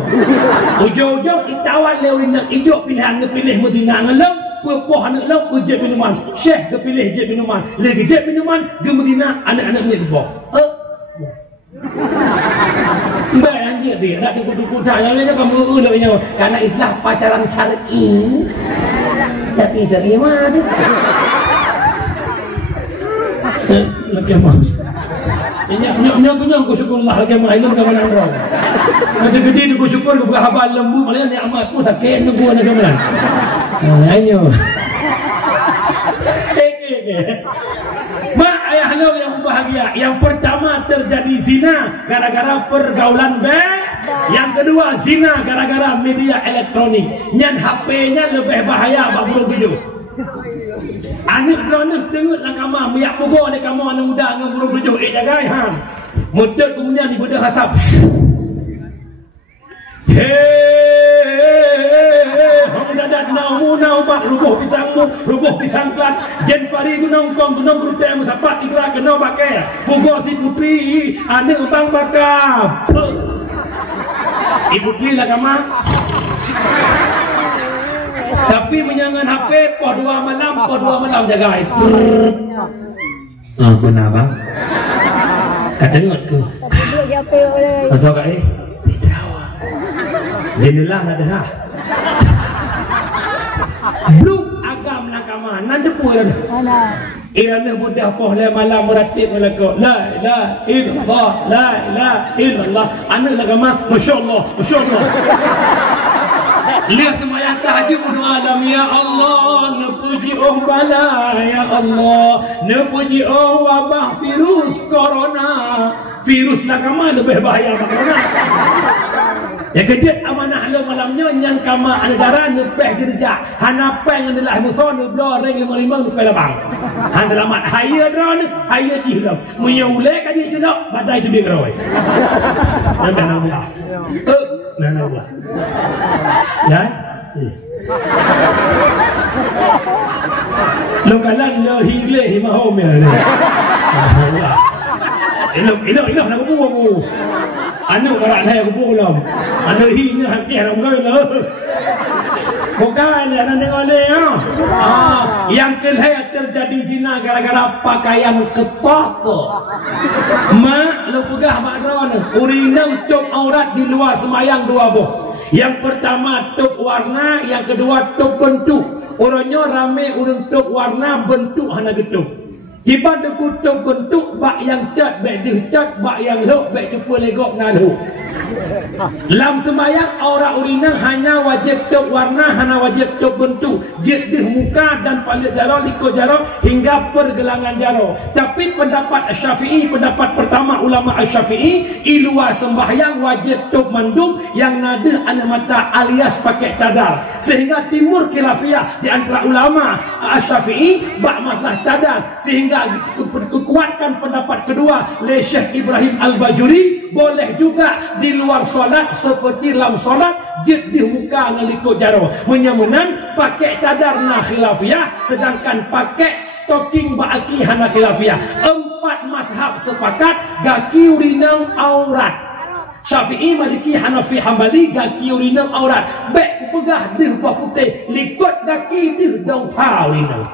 Ujung-ujung itawan lewin nak ijo pilihan pilih Madinah ngelam pepoh anak lau je minuman. Syekh kepilih je minuman. Lagi je minuman ke Madinah anak-anak murid ipo. Mbak anjir dia nak dukung-dukung tanya kamu ulangnya karena itulah pacaran syar'i. Tapi dari mana? Lagi apa? Nyok kusyukurlah lagi mahilang ke mana orang. Nanti gede di kusyukur ke berhabal lembu malah ni amat pun sakit nunggu nak ke mana. Ayo. Mak ayah lo yang bahagia. Yang pertama terjadi zina gara-gara pergaulan yang kedua zina gara-gara media elektronik. Nyan HP-nya lebih bahaya bagi video. Anak beronak tengok lah kamar miyak pukul ada kamar anak muda dengan burung bejuh jagai han. Mudut kemudian di bedah hasap. Hong dadat nau bak rubuh pisang klat jen pari gunung krute musapat ikra kena pakai pukul si putri anak bang bakap. Ibu putri lah kamar. Tapi menyangan HP poh 2 malam jaga itu. Kenapa? Kadengot ke? Atau kat tidak. Jendela ada ha. Blue agam nakama nan depu dah. Irana mudah poh le malam meratib melaka. La ilaha illallah, la ilaha illallah. Anak nakama masyaallah, masyaallah. Lihat semayang tahajud berdoa alam ya Allah, nepuji bala ya Allah, nepuji wabah virus corona. Virus nakama lebih bahaya corona. Ya kejut amanah lo malamnya yang kama ada darah nepeh gerja hanapeng adalah muson blo reng 55 nepeh labang han selamat haya drone haya jilam menyule kaji judak badai tu bigroi dan Allah dan Allah ya lo kalan lo higle himahomel Allah ilo nak bubu anu orang saya kepulam anu hinya hakih orang kau lah bukan yang tengok ni yang kelihatan terjadi zina gara-gara pakaian ketat mak lu pegah mak drone urinang tuk aurat di luar semayang dua boh. Yang pertama tuk warna, yang kedua tuk bentuk. Orangnya rame urang tuk warna bentuk hana getuk. Tiba deku tuk bentuk bak yang cat bak cat bak yang lok bak depu legok nalu. Lam semayang aura urinang hanya wajib tuk warna, hanya wajib tuk bentuk. Jedih muka dan palit jaro, liko jaro hingga pergelangan jaro. Tapi pendapat Syafi'i, pendapat pertama ulama Syafi'i, iluwa sembahyang wajib tuk mandum yang nadih anak mata alias pakai cadar. Sehingga timur khilafiyah di antara ulama Syafi'i bak masalah cadar. Sehingga kekuatkan pendapat kedua oleh Syekh Ibrahim Al-Bajuri, boleh juga di luar solat seperti dalam solat jet di muka ngelikut jaro menyamanan pakai cadar na khilafiyah sedangkan pakai stocking baki hana khilafiyah. Empat mazhab sepakat gaki urinang aurat. Syafi'i, Maliki, Hanafi, Hambali gaki urinang aurat. Bek pegah dir putih likut gaki dir dong urinang.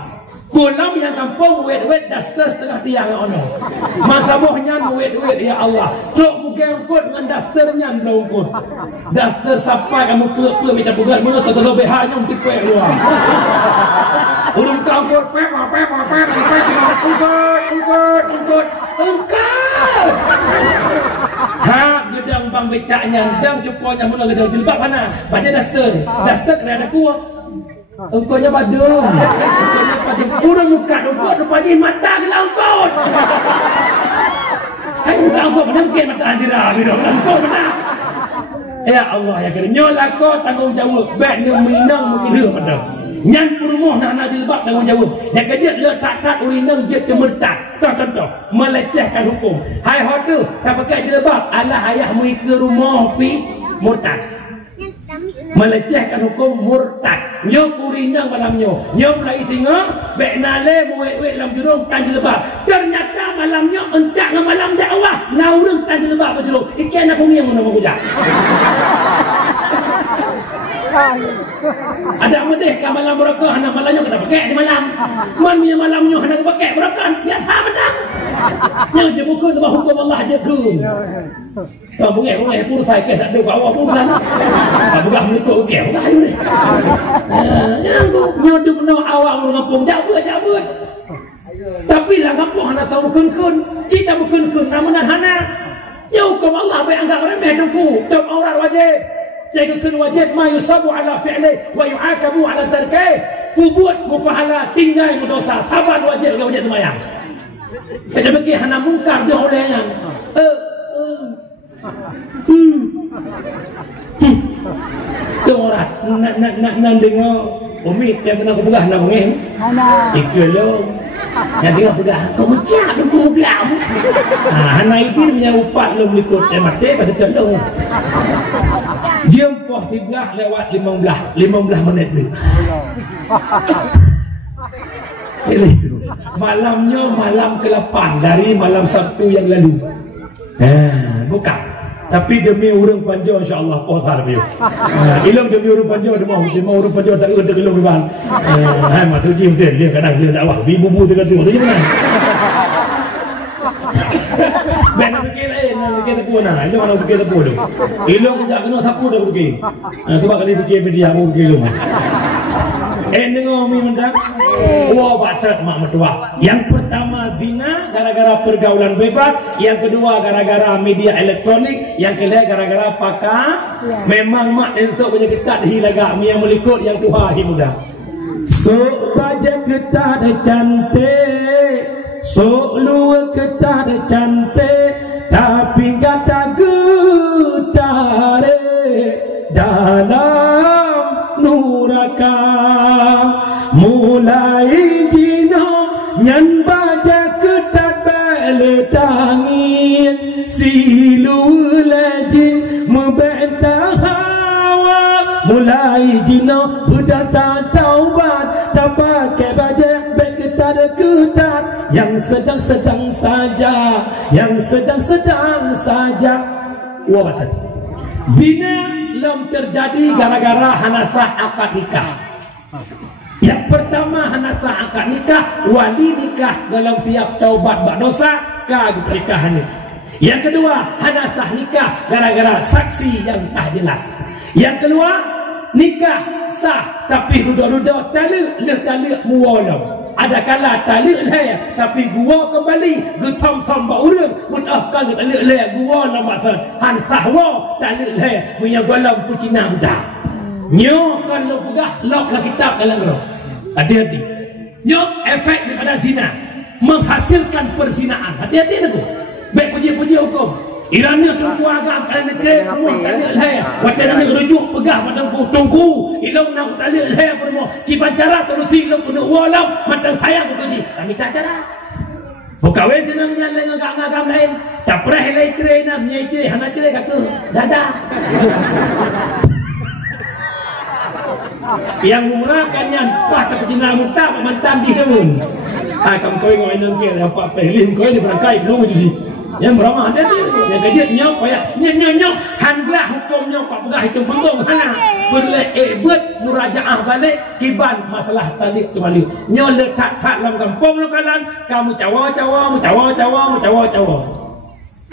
Pulau yang kampung wet-wet daster setengah tiang ono. Masabohnya wet-wet ya Allah. Tok muka angkut dengan dasternya belum angkut. Daster sampai kamu peluk-peluk minta pegat mulut atau lebihannya untuk pek luar. Urung angkut pek angkut. Ha gedang bang becaknya, gedang cuponya mana gedang jilbab mana? Baca daster. Daster kena ada kuah. Engkaunya badung. Urang muka engkau depan mata ke langkot. Hai muka engkau menangkin mata anjira biru langkot mana? Ya Allah ya kira nyola kau tanggung jawab. Baik ni minang mungkin dia pada. Nyan rumah nak jilbab tanggung jawab. Yang kerja letak urinang je temertak. Contoh melecehkan hukum. Hai hotu tak pakai jilbab alah ayahmu ke rumah pi murtad. Melecehkan hukum murtad. Nyo kurinang malamnya. Nyo mulai tengok bek nale muwek-wek dalam jurung tan jilbab. Ternyata malamnya entak dengan malam dakwah naurung tan jilbab jurung. Ikan aku ngiang mana mengujak. Ada medeh ka malam berakah hana malamnya kena pakai di malam. Man punya malamnya hana pakai berakah biasa benar. Yang je buku tu hukum Allah je ke. Kau bungai pur sai ke tak ada bawa pun sana. Kau bukan menutup ke bukan ayo ni. Yang tu nyoduk no awak ngapung jabut. Tapi lah ngapung hana tahu kun. Cita kun namun hana. Ya hukum Allah baik anggap remeh dengku. Tok aurat wajib. Jaga wajib ma yusabu ala fi'li wa yu'akabu ala tarkih. Buat mufahala tinggal berdosa. Taban wajib dengan wajib semayang. Kita bagi hana mungkar dia olehnya. Tu orang nak dengar umi dia pernah pegah nak ngeng. Ikelo. Yang dengar pegah kau macam aku belam. Hana itu punya upat lu ikut mati pada tendung. Jempol siblah lewat 15 menit ni. Itu malamnya malam ke-8 dari malam Sabtu yang lalu. Bukan. Tapi demi urang panjang insya-Allah posar dia. Ilang demi urang panjang demi urang panjang tak ada gelung ban. Hai mak tu jim dia kadang dia dakwah ibu-ibu tu kata tu mana. nak fikir nak fikir tepu nah. Itu mana fikir tepu tu. Ilong kejap kena sapu dah fikir. Sebab kali fikir dia aku fikir ilong. Dengar mi mendak. Wah pasal mak mertua. Yang pertama zina gara-gara pergaulan bebas, yang kedua gara-gara media elektronik, yang ketiga gara-gara pakar. Memang mak esok punya ketat hilaga mi yang melikut yang tuha hi muda. Sok baja ketat cantik, sok lu ketat cantik, tapi kata getare dalam nuraka. Mulai jino nyan baja ketat balik tangin, silu lejin membentang hawa. Mulai jino berdatang taubat, tak pakai baja ketat-ketat, yang sedang-sedang saja, yang sedang-sedang saja. Wah baca zina lam terjadi gara-gara hanasah akad nikah. Yang pertama hanasah akad nikah, wali nikah dalam siap taubat bak dosa ke pernikahan. Yang kedua hanasah nikah gara-gara saksi yang tak jelas. Yang kedua nikah sah tapi duda-duda talak muwalam. Ada kala talak lah tapi gua kembali getam-tam bak urang mutahkan talak lah gua nama san han sahwa talak lah punya golam pucina budak. Nyo kan lo pegah lok lah kitab dalam gero. Hati-hati. Nyo efek daripada zina menghasilkan perzinaan. Hati-hati aku. Baik puji-puji hukum. Iranya tunggu agak kalian negeri semua talak lah. Wadah nak rujuk pegah padang ku tunggu. Ilau nak talak lah permo. Kiban cara solusi lo kena walau matang sayang puji. Kami tak cara. Kawin jenengnya dengan agak lain. Tak pernah helai cerai nak menyai cerai hana cerai kata. Dadah. Yang murahkan yang pah tak jina muta mantan di hemun. Kamu kau ingin nengkel apa pelin kau ini berangkai belum jadi. Yang beramah ada tu, yang kejut nyok payah nyok handlah hukum nyok pak pegah hitung panggung hana boleh buat murajaah balik kiban masalah talik kembali nyok letak dalam kampung lokalan kamu cawa.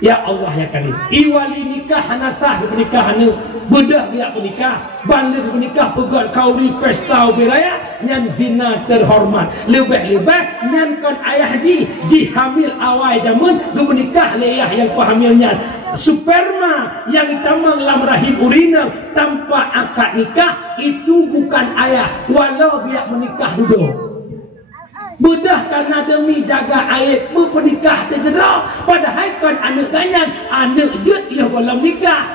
Ya Allah ya karim. Iwali nikah hanasah pernikahan bedah biak menikah balik menikah pegat kauri pesta beraya nyan zina terhormat lebih-lebih nyan kon ayah di hamil awal jamun menikah leah yang pahamilnya sperma yang tamang dalam rahim urina tanpa akad nikah itu bukan ayah walau biak menikah dulu. Bedah karena demi jaga aib berpenikah terjerak padahal kan anak ganyan anak jut ia dalam nikah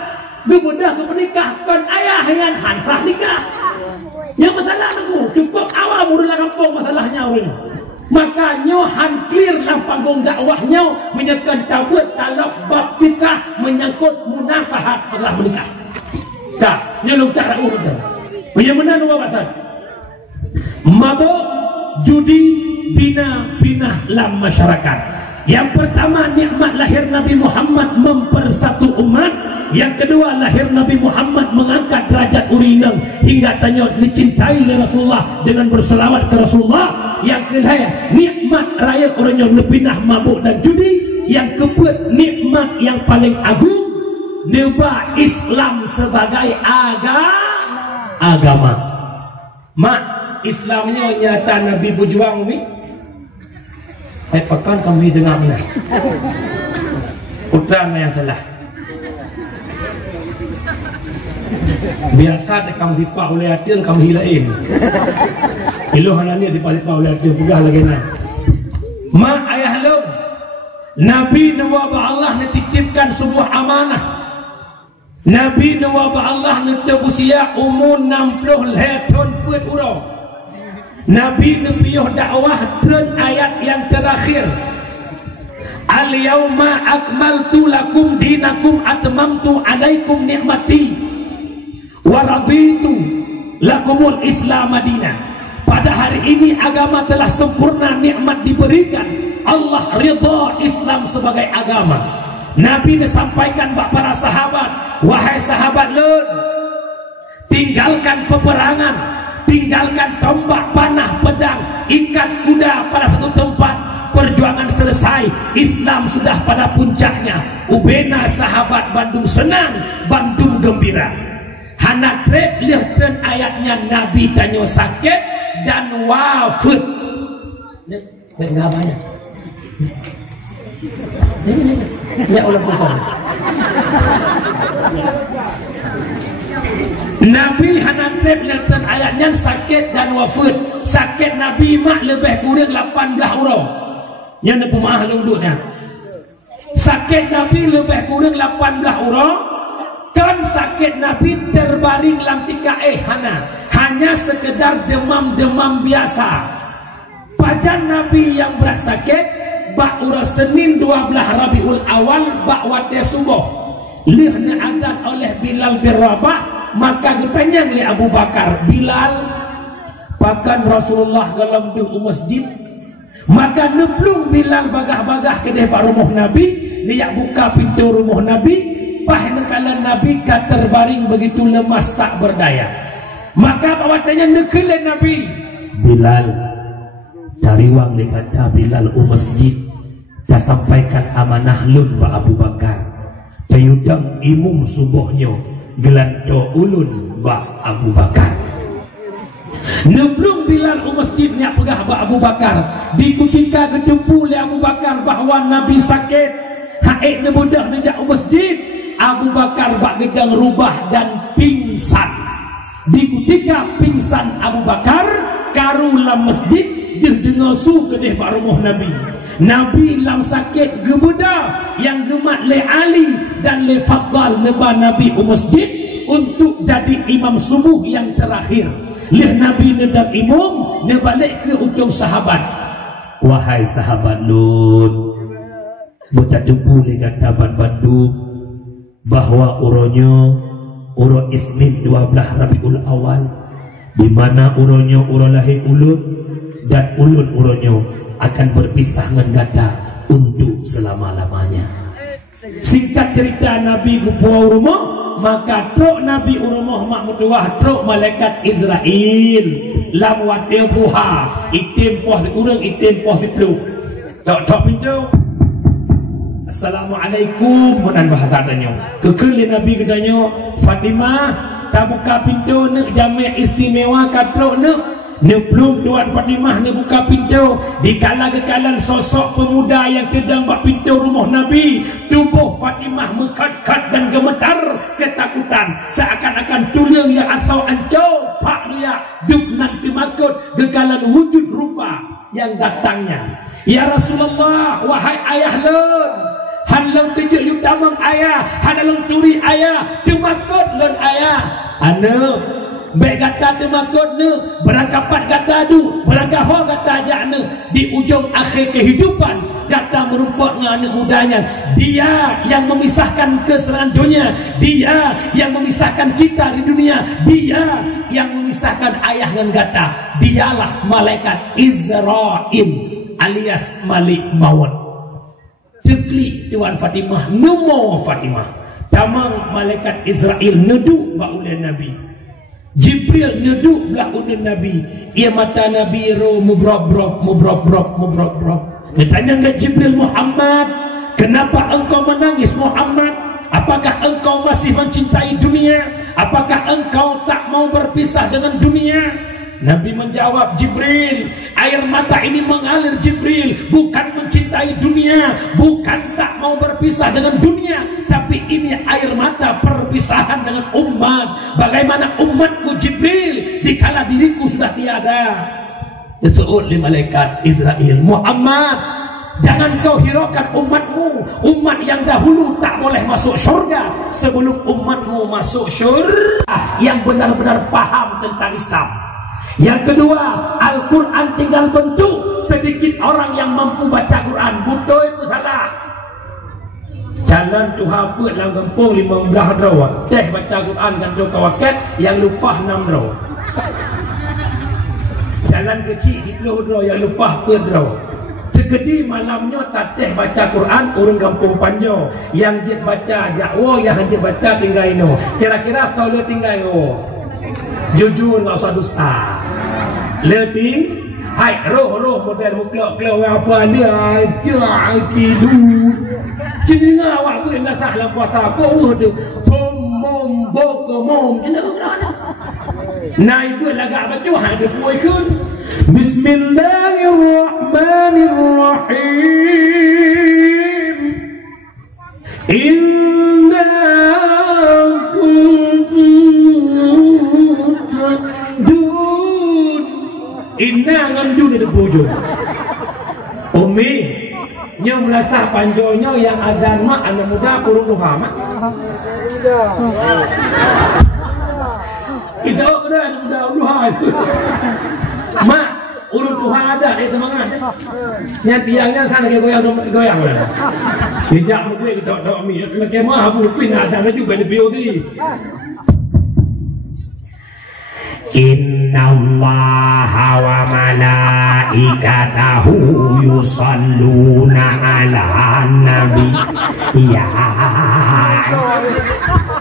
bedah ke penikah kan ayah yang hansah nikah yang masalah aku cukup awal mula kampung masalahnya orang makanya han clear dalam panggung dakwahnya menyatakan tabut talak bab nikah menyangkut munakahat setelah menikah tak nyelung cara urut bagaimana dua batas mabuk judi bina dalam masyarakat. Yang pertama nikmat lahir Nabi Muhammad mempersatu umat. Yang kedua lahir Nabi Muhammad mengangkat derajat urinang hingga tanya dicintai oleh Rasulullah dengan berselawat ke Rasulullah. Yang ketiga nikmat rakyat orang yang lebinah mabuk dan judi. Yang keempat nikmat yang paling agung neba Islam sebagai agama. Mak Islamnya nyata Nabi berjuang ni. Pekan kami dengar ni. Putra yang salah. Biasa kamu sipah oleh hati kamu hilain. Iluhan ni dipalipah oleh hati pegah lagi nak. Mak ayah lu. Nabi nawaba Allah dititipkan sebuah amanah. Nabi nawaba Allah usia umur 60 tahun buat urang. Nabi nebiyuh dakwah dan ayat yang terakhir. Al-yawma akmaltu lakum dinakum atmamtu alaikum ni'mati wa raditu lakumul Islam madinah. Pada hari ini agama telah sempurna, nikmat diberikan. Allah ridha Islam sebagai agama. Nabi disampaikan kepada para sahabat, wahai sahabat Lut, tinggalkan peperangan, tinggalkan tombak, panah, pedang, ikat kuda pada satu tempat, perjuangan selesai, Islam sudah pada puncaknya, ubena sahabat Bandung senang, Bandung gembira. Hana trek lihatkan ayatnya Nabi tanyo sakit dan wafat. Enggak banyak. Ya Allah Tuhan. Nabi hanatrep lihatkan ayatnya sakit dan wafat. Sakit Nabi mak lebih kurang 18 orang. Yang ada pemaah lunduknya. Sakit Nabi lebih kurang 18 orang. Kan sakit Nabi terbaring dalam TKE hanya sekedar demam-demam biasa. Pada Nabi yang berat sakit, bak ura Senin 12 Rabiul Awal bak waktu subuh. Lihna adan oleh Bilal bin Rabah, maka ditanya oleh Abu Bakar, Bilal, bahkan Rasulullah dalam di masjid, maka neblung Bilal bagah-bagah ke depan rumah Nabi, dia buka pintu rumah Nabi, pahnekalan Nabi terbaring begitu lemas tak berdaya. Maka awatnya nekelen Nabi, Bilal, dari wang dikata Bilal masjid, dah sampaikan amanah lun Pak Abu Bakar, tayudang imum subuhnya gelanto ulun Pak Abu Bakar. Neblung Bilal masjidnya pegah Pak Abu Bakar, di ketika gedempu oleh Abu Bakar bahwa Nabi sakit, haik nebudah nejak masjid, Abu Bakar bak gedang rubah dan pingsan. Di ketika pingsan Abu Bakar, karulah masjid dia dengar su ke depan rumah Nabi. Nabi lam sakit gebuda yang gemat le Ali dan le Fadal leba Nabi masjid untuk jadi imam subuh yang terakhir. Le Nabi nedang imam ne balik ke ujung sahabat. Wahai sahabat Lut, buta debu le kata Bandung bahwa uro Isnin 12 Rabiul Awal, di mana uronyo uro lahir ulun dan ulun uronyo akan berpisah dengan gata untuk selama-lamanya. Singkat cerita Nabi ke pulau rumah, maka truk Nabi rumah mak mutuah truk malaikat Israel lam wadil buha itim poh kurang itim poh dipelu tok pintu. Assalamualaikum munan bahasa danyo kekeli Nabi kedanyo, Fatimah tak buka pintu nak jamak istimewa katruk nak belum Tuan Fatimah ni buka pintu. Di kala kekalan sosok pemuda yang sedang buat pintu rumah Nabi, tubuh Fatimah mengkat-kat dan gemetar ketakutan, seakan-akan tulang yang atau ancau pak dia duk nanti makut kekalan wujud rupa yang datangnya. Ya Rasulullah, wahai ayah lun, halang tujuh yuk tamang ayah, halang turi ayah, temakut lun ayah. Anak baik kata temakut ne, berangkapat kata adu, berangkahol kata ajak ne, di ujung akhir kehidupan kata merupakan anak mudanya. Dia yang memisahkan keseluruhan dunia, dia yang memisahkan kita di dunia, dia yang memisahkan ayah dan kata. Dialah malaikat Israel alias Malik Maut. Teklik Tuan Fatimah, numo Fatimah, tamang malaikat Israel neduk ba'ulai Nabi. Jibril nyeduk belah udun Nabi. Ia mata Nabi ro mubrok-brok. Ditanya ke Jibril, Muhammad, kenapa engkau menangis Muhammad? Apakah engkau masih mencintai dunia? Apakah engkau tak mau berpisah dengan dunia? Nabi menjawab, Jibril, air mata ini mengalir Jibril, bukan mencintai dunia, bukan tak mau berpisah dengan dunia, tapi ini air mata perpisahan dengan umat. Bagaimana umatku Jibril dikala diriku sudah tiada? Disebut oleh malaikat Israel, Muhammad, jangan kau hiraukan umatmu, umat yang dahulu tak boleh masuk syurga sebelum umatmu masuk syurga yang benar-benar paham tentang Islam. Yang kedua, Al-Quran tinggal bentuk sedikit orang yang mampu baca Quran. Betul itu salah. Jalan tu hafid dalam kampung 15 rawa. Teh baca Quran kan tu kawakat yang lupa 6 rawa. Jalan kecil di 10 rawa yang lupa 4 rawa. Tegedi malamnya tak teh baca Quran orang kampung Panjo. Yang jet baca Jawa, yang jet baca tinggal ino. Kira-kira solo tinggal ino. Jujur, tak usah dusta. Letih Hai roh model muklok-klok apa dia aja kilu. Jadi awak pun nak salah puasa apa tu. Mom bokomom ini orang. Naik pun lagak baca ada puai kun. Bismillahirrahmanirrahim. Inna dun. Inna ngan dun ada bujur. Umi yang melasah panjolnya yang azan mak anak muda kurung duha mak. Kita kena anak muda duha. Mak urut duha ada dia semangat. Yang tiangnya sana ke goyang lah. Tidak mungkin kita dok mi. Lagi mah abu pin ada juga di VOC. Innallaha wa malaikatahu yusalluna ala nabi. Ya.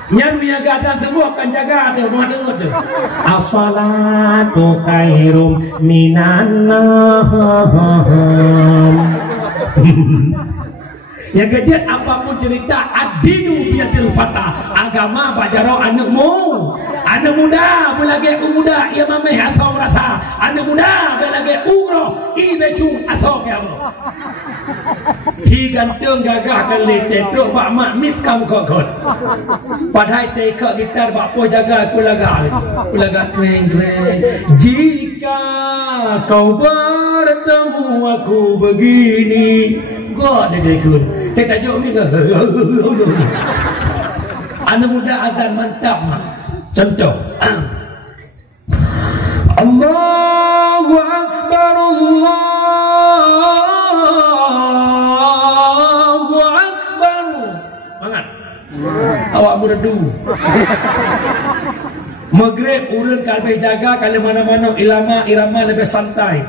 Yang biasa semua akan jaga tu, rumah dengar tu. As-salatu khairum minan nawm. Yang kejadian apapun cerita ad-dinu biyadil fata, agama bajaro anakmu. Anak muda belagi pemuda ia mameh asal merasa. Anak muda belagi umroh ibecung asal kamu. Hi gantung gagah kali tetruk bak mak mit kam kokot. Padahal tekak gitar bak po jaga kulaga kreng. Jika kau bertemu aku begini, God dekun. Tek tajuk ni ke? Anak muda azan mantap mak. Contoh. Allahu Akbar, Allahu Akbar. Mangat. Awak merdu. Maghrib urun kalbih jaga kali mana-mana irama lebih santai.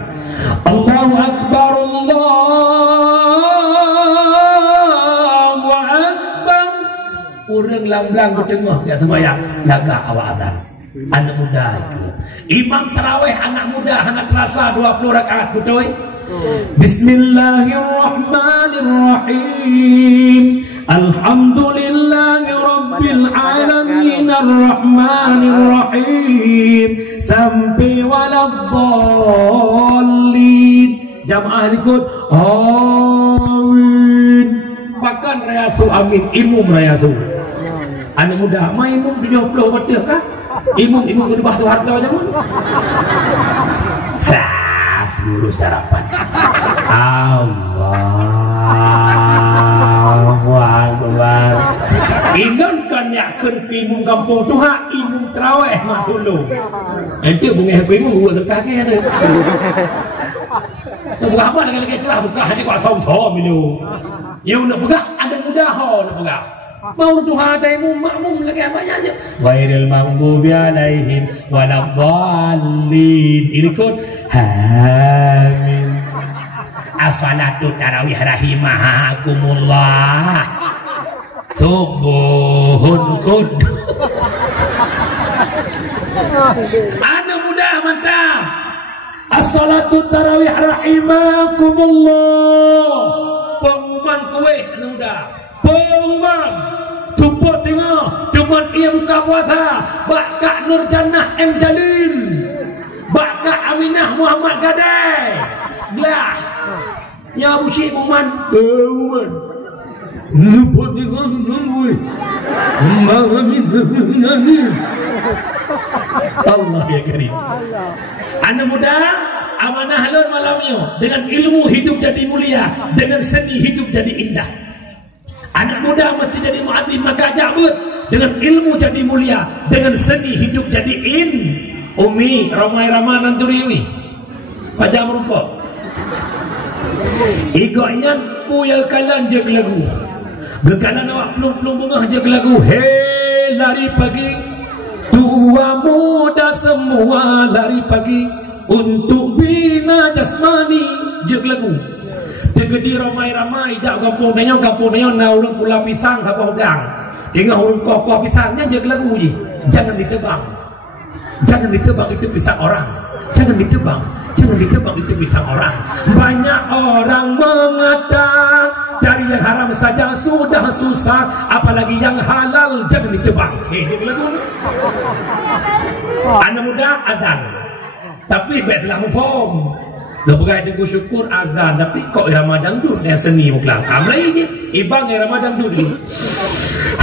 Allahu Akbar, Allahu Akbar. Urang lang-lang bertengah kat sembahyang jaga awak azan. Anak muda itu. Imam tarawih anak muda anak terasa 20 rakaat betul. Bismillahirrahmanirrahim. Alhamdulillahi rabbil alamin arrahmanirrahim sampai waladdallin. Jamaah ikut amin. Bahkan rayatu amin imum rayatu. Anak muda mai imum 70 betul kah? Imum di bawah tu harta macam mana? Saf lurus harapan. Allahu Akbar. Inon kan yakun ke imum kampung tu hak imum tarawih masuk lu. Nanti bunga imum gua terkaki ada. Nak buka apa lagi cerah buka ni kau som thom dulu. Yang nak buka ada mudah ho nak buka. Mau Tuhan daimu makmum lagi apa aja. Ghairil maghdubi alaihim waladdallin. Ikut amin. As-salatu tarawih rahimakumullah. Subuhun kud. Anak muda mantap. As-salatu tarawih rahimakumullah. Pengumuman kuih anak muda. Pengumuman tumpuk tengah depan ia buka puasa Bakak Nur Jannah M. Jalil, Bakak Aminah Muhammad Gadai Gelah ya Abu Syekh Muhammad pengumuman tumpuk tengah Allah ya Karim. Anak muda amanah halal malamnya dengan ilmu hidup jadi mulia, dengan seni hidup jadi indah. Anak muda mesti jadi muadzin maka jabut, dengan ilmu jadi mulia, dengan seni hidup jadi in. Umi ramai ramanan turiwi pajak merupa igaknya puya kalan je lagu gekalan awak pelung bunga je lagu. Hei lari pagi tua muda semua lari pagi untuk bina jasmani je lagu. Degedi ramai-ramai jak kampung nanya na orang pula pisang siapa bilang. Tengah orang kokoh pisangnya je lagu je. Jangan ditebang. Jangan ditebang itu pisang orang. Jangan ditebang. Jangan jangan ditebak, itu bisa orang. Banyak orang mengatakan cari yang haram saja sudah susah, apalagi yang halal jangan ditebak. Dia bilang tu. Anak muda azan, tapi biasalah mufhum. Lepas itu syukur azan, tapi kok Ramadan dulu yang seni muklang. Kamrai je, ibang Ramadan dulu.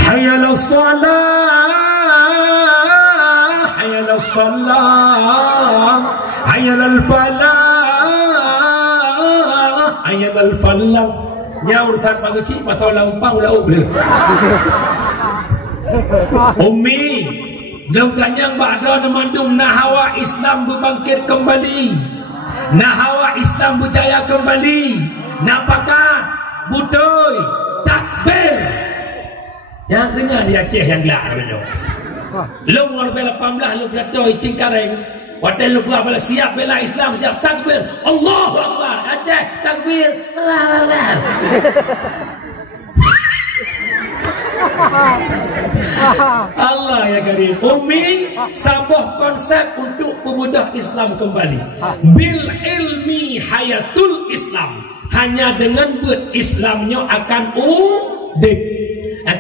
Hayal salat, hayal salat, hayal falah, hayal falah. Nyaur urusan pagi cik pasal lampau lauk boleh. Umi, jauh tanya ba'da namandum nahawa Islam berbangkit kembali. Nahawa Islam berjaya kembali. Nampakan Butoy takbir. Yang dengar di Aceh yang gelap betul. Lu ngorbe 18 lu beratoy Cingkareng. Hotel lu bala siap bela Islam, siap takbir. Allahu Akbar. Aceh takbir. Allahu Akbar. Allah ya karim. Umi sabuh konsep untuk pemuda Islam kembali. Bil ilmi hayatul Islam. Hanya dengan berislamnya akan udip.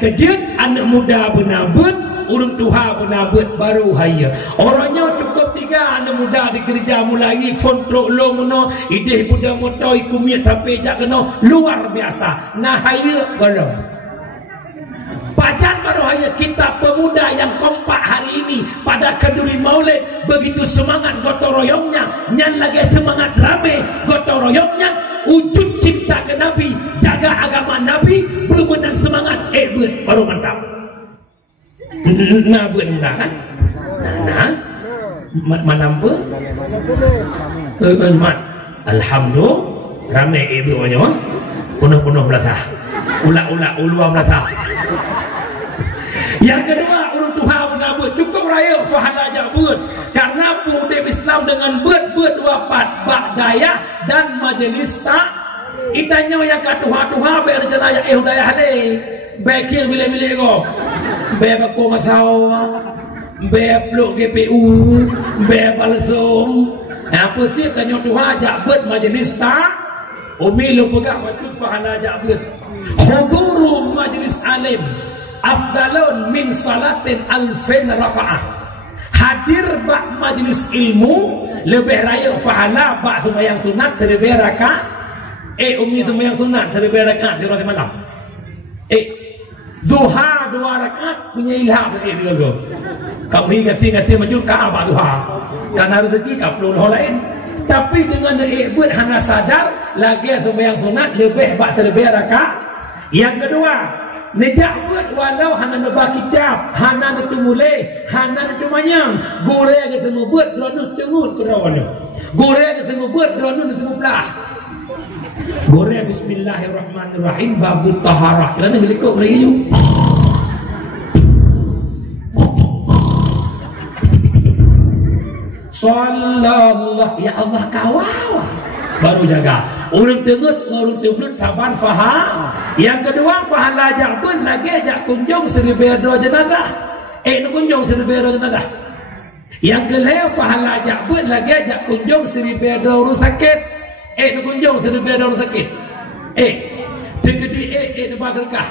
Kejut anak muda penabut, urang tua penabut baru haya. Orangnya cukup 3 anak muda dikerja mulai fontro lo mono ideh budak motor ikumnya tapi jak kena luar biasa. Nah haya belum. Pajan baru hanya kita pemuda yang kompak hari ini pada kenduri maulid begitu semangat gotong royongnya, nyan lagi semangat rame gotong royongnya, wujud cinta ke Nabi, jaga agama Nabi, bermenang semangat, baru mantap. Nah benar kan? Nah, malam apa? Alhamdulillah, rame ibu banyak, penuh belatah, ulak belatah. Yang kedua, urang tuha penabut cukup raya fahala jabut karena budaya Islam dengan bet wafat ba'daya dan majelis tak itanya yang katuha-tuha bayar rencana ya hudayah le bekir bila-bila ko bayar ko masau bayar peluk GPU bayar balzom apa sih tanya tuha jabut majelis tak umi lu pegang wajud fahala jabut huduru majelis alim afdalun min salatin alfin rakaah. Hadir bak majlis ilmu lebih raya fahala bak sembahyang sunat 1000 rakaat. Umi sembahyang sunat 1000 rakaat di roti malam. Duha 2 rakaat punya ilham dulu. Kau ni kasi maju Kaabah duha. Karena rezeki kau perlu lain. Tapi dengan buat hana sadar lagi sembahyang sunat lebih bak 1000 rakaat. Yang kedua, nejak buat walau hana nebak kitab, hana itu mulai, hana itu manyang. Gore kita membuat drone tengut ke rawan. Gore kita membuat drone itu belah. Gore bismillahirrahmanirrahim babut taharah. Kerana helikop merayu. Sallallahu ya Allah kawal. Baru jaga. Urang tengut, urang teblut saban faham. Yang kedua fahala jabun lagi ajak kunjung 1000 jenazah. Nak kunjung 1000 jenazah. Yang kelima fahala jabun lagi ajak kunjung 1000 orang sakit. Nak kunjung 1000 orang sakit. Tegedi depan sedekah.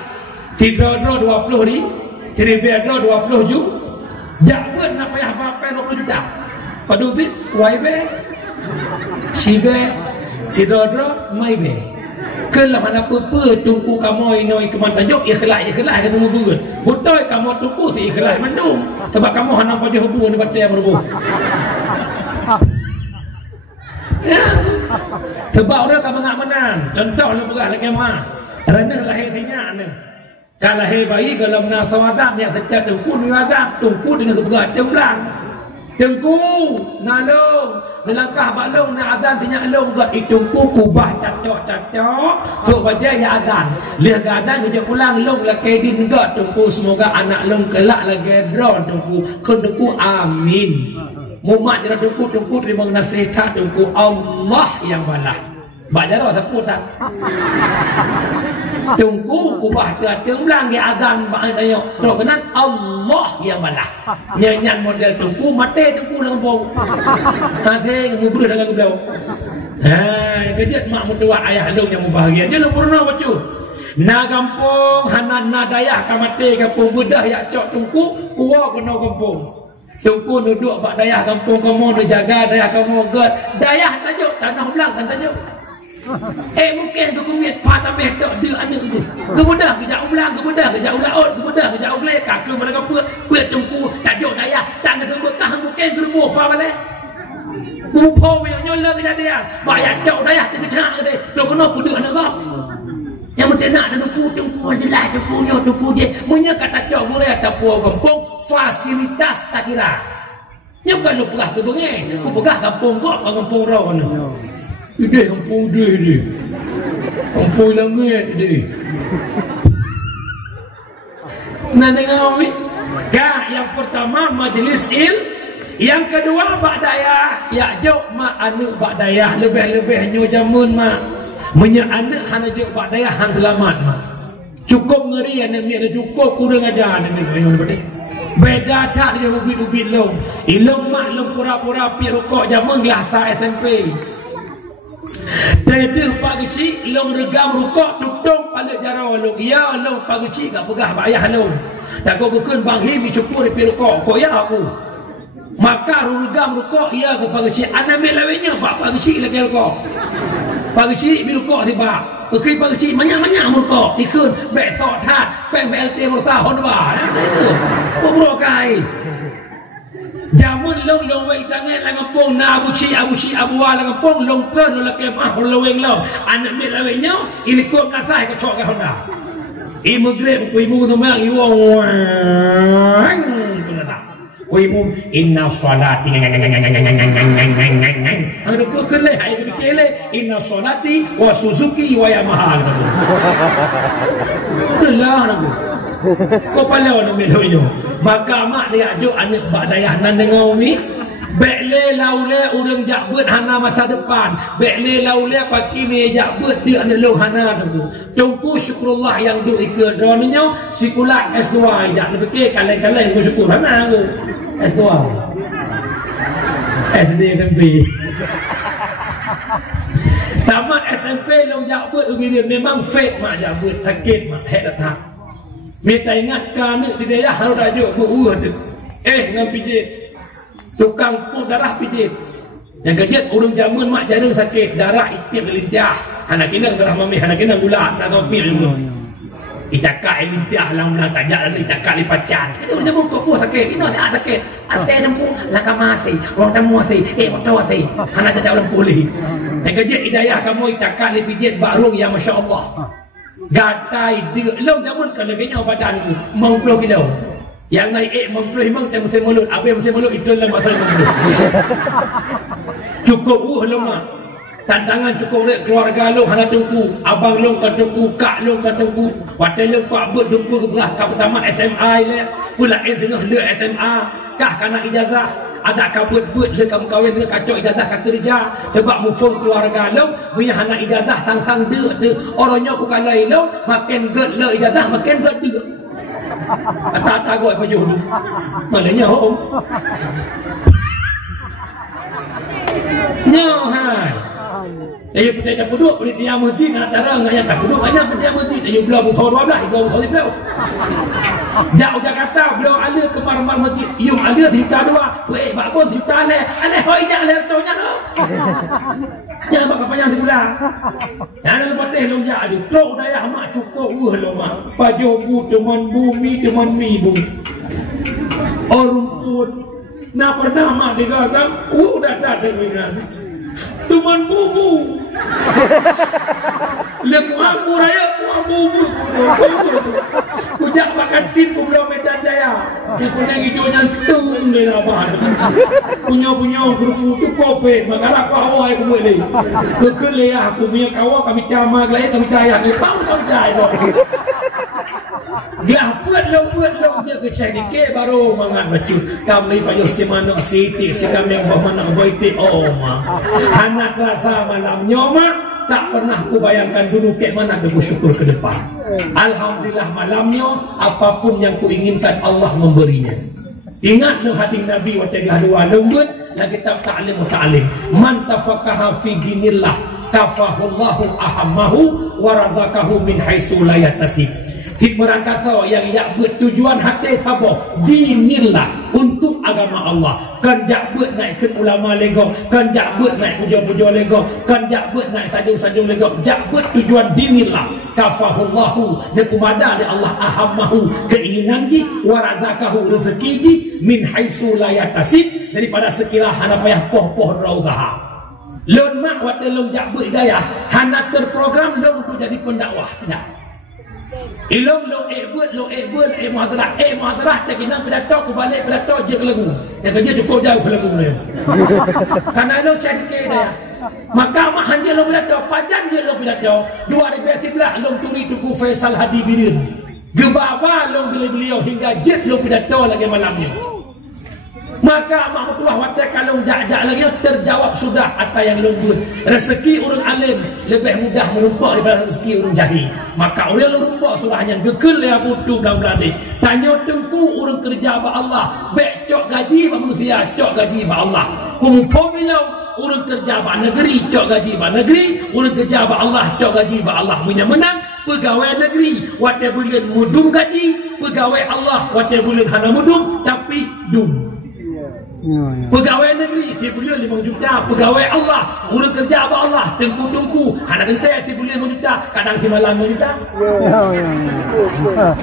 320 ni, 1000 20 ju. Jabun nak payah apa 20 juta. Padu tu, waibe. Sibe Sidodro maibe. Kelah mana apa tungku kamu ini keman tajuk ikhlas ketemu bukan. Betul kamu tungku si ikhlas mandung. Sebab kamu hanam pada hubu ni batai berbu. Sebab orang kamu nak menang. Contoh lu bukan lagi mah. Rena lahirnya ane. Kalau lahir bayi kalau menang sawadak yang sejak tungku ni agak tungku dengan keberat jemblang. Tengku nalong melangkah balong nak azan sinyak long gat itungku kubah cacok so baca ya azan lihat azan dia pulang long la kedin gat tungku semoga anak long kelak lagi drone tungku amin mumat jera tungku terima nasihat tungku Allah yang balah bak jara siapa tak Tungku ubah terang belang dia azan bang tanya. Terus kenan Allah yang balah. Nyanyian model tungku mati tungku dalam kampung. Saya ngobrol dengan beliau. Kejut mak mutuat ayah long yang bahagia. Dia lu pernah baca. Na kampung hanan na dayah ka mati kampung bedah yak cok tungku kuwa kena kampung. Tungku duduk bak dayah kampung kamu nak jaga dayah kamu god. Dayah tajuk tanah belang kan tajuk. Mungkin ke kumit patameh tok dia anak tu. Kemudah kejak ulang, kemudah kejak ulaut, kemudah kejak ulek kak ke mana apa puat tungku tajuk dayah tak kata bekah mungkin gerumu apa balik. Bupo yang nyola kejadian. Bayar cok dayah terkecak dia. Tok kena puduk nak kau. Yang mesti nak ada tungku jelas tungku je. Munya kata cok boleh ataupun kampung fasilitas tak kira. Nya bukan lu pegah ke bengai. Ku pegah kampung kau kampung rau kana. Ide kampung dia. Kampung langit dia. Nah dengar ni. Yang pertama majlis yang kedua bak dayah. Ya jauh mak anak bak dayah lebih-lebih nyo jamun mak. Menyak anak hana jauh bak dayah han selamat mak. Cukup ngeri anak ni ada cukup kurang ajar anak ni yang betul. Beda tak dia ubit-ubit long. Ilong mak long pura-pura pi rokok jamun gelasa SMP. Tadi pagi si long regam rokok tutung balik jarau long. Ya long pagi si gak pegah bayah long. Tak kau bukan bang himi cukur pi rokok kau ya aku. Maka regam rokok ya aku pagi si anak melawenya pak pagi si lagi rokok. Pagi si pi rokok si pak. Okey pagi si banyak-banyak rokok. Ikut besok tat peng BLT merasa Honda. Kau kai. Jamun long wei tangan langapong na abuci abuwa langapong long kan la kem laweng long anak mit lawengnya ilikop nasai ke cok ke Honda. Immigrant ku ibu tu mang iwo tu nata. Ku ibu inna salati ada ku kele hai ke kele inna salati wa Suzuki wa Yamaha. Lah nak kau palau nak meloyo. Maka mak dia ajuk anak bak dayah nan dengar ni. Bekle laule urang jak beut hana masa depan. Bekle laule pagi ni jak beut dia anak long hana tu. Tunggu syukurullah yang duk ikut dronnya sikulat S2 jak lebih ke kaleng-kaleng ku syukur hana aku. S2. SD SMP. Tamat SMP long jak beut memang fake mak jak beut sakit mak hek datang. Minta ingatkan di daerah harus tajuk beruah tu. Dengan pijit tukang pun darah pijit. Yang kejut urung jamun mak jadang sakit darah itip lintah. Anak kinang darah mami anak kinang gula nak kopi dulu. Itaka lintah lang lang tajak lang itaka lipacan. Itu jamun kau sakit. Ini ada sakit. Asal nempu lakamasi. Orang tamu asi. Waktu asi. Anak tajak orang pulih. Yang kejut hidayah kamu itaka lipijit barung yang masya Allah. Gatai dia long jamun kan lebihnya badan tu mau 10 kilo yang naik 10 memang tak musim mulut apa yang musim mulut itu lah masalah mulut cukup lama tantangan cukup rek keluarga long hana tunggu abang long kan tunggu kak long kan tunggu watai long pak buat dumpu ke belah kau pertama SMA le pula tengah le SMA kah kana ijazah ada kabut-but le kamu kahwin le kacau ijazah kata kerja sebab mufung keluarga long punya anak ijazah sang-sang de tu orangnya ku kalai long makin ged le ijazah makin ged de tak goi pajuh tu malanya ho nyo hai putih tak duduk putih tiang masjid nak tarang yang tak duduk banyak putih masjid ayo belah bukhor 12 itu bukhor belah jauh Jakarta beliau ada ke mar-mar masjid yung ada cerita dua bak pun cerita le aneh hoi jak le tonya no nya bak panjang sebulan yang ada lepas teh long jak ada tok dayah mak cukup lo mak pajobu teman bumi teman mibu rumput nak pernah mak digagang dah dengan teman bubu lemuang muraya bubu kujak makan tin ku belum Medan Jaya di kuning hijaunya tung di labah punya grup tu kopi makalah ku awal aku boleh kekele aku punya kawan kami camak lain kami cahaya ni tahu kami cahaya dia buat long je ke cek baru mangan baju kami payo semana siti sekam yang bermana baiti ma anak rasa malam nyoma tak pernah ku bayangkan dulu ke mana aku bersyukur ke depan. Alhamdulillah malamnya apapun yang ku inginkan Allah memberinya. Ingat no hadis Nabi wa ta'ala dua lembut dan kitab ta'lim wa ta'lim. Man tafaqaha fi dinillah kafahullahu ahammahu wa razaqahu min haitsu la yahtasib. Hikmah kata yang bertujuan hati sabar dinillah untuk agama Allah. Kan jakbet naik ke ulama lego, kan jakbet naik puja-puja lego, kan jakbet naik sajung-sajung lego. Jakbet tujuan dinillah kafahullahu nekumada li Allah ahammahu keinginan di warazakahu rezeki di min haitsu la yahtasib daripada sekiranya hana payah poh-poh rauzah. Lon mak wat lon jakbet hidayah hana terprogram lon untuk jadi pendakwah tidak. Ilong lo muhadarah tak kena pidato ku balik pidato je ke lagu. Dia kerja cukup jauh ke lagu dia. Karena lo cari ke dia. Maka mak hanya lo pidato, pajan je lo pidato. 2011 lo turi tuku Faisal Hadi Birin. Gebaba lo beliau hingga jet lo pidato lagi malamnya. Maka mak mertua watak kalau jak-jak lagi terjawab sudah apa yang lembut. Rezeki orang alim lebih mudah merumpak daripada rezeki orang jahil. Maka orang merumpak sudah hanya gekel ya butuh belah-belah ni. Tanya tengku orang kerja ba Allah, baik cok gaji ba manusia, cok gaji ba Allah. Kumpul bilau orang kerja ba negeri, cok gaji ba negeri, orang kerja ba Allah, cok gaji ba Allah. Punya menang pegawai negeri watak bulan mudum gaji, pegawai Allah watak bulan hana mudum tapi dum. Pegawai negeri dia boleh 5 juta, pegawai Allah urus kerja apa Allah tengku-tengku anak kentai dia boleh 5 juta, kadang si malam 5 juta.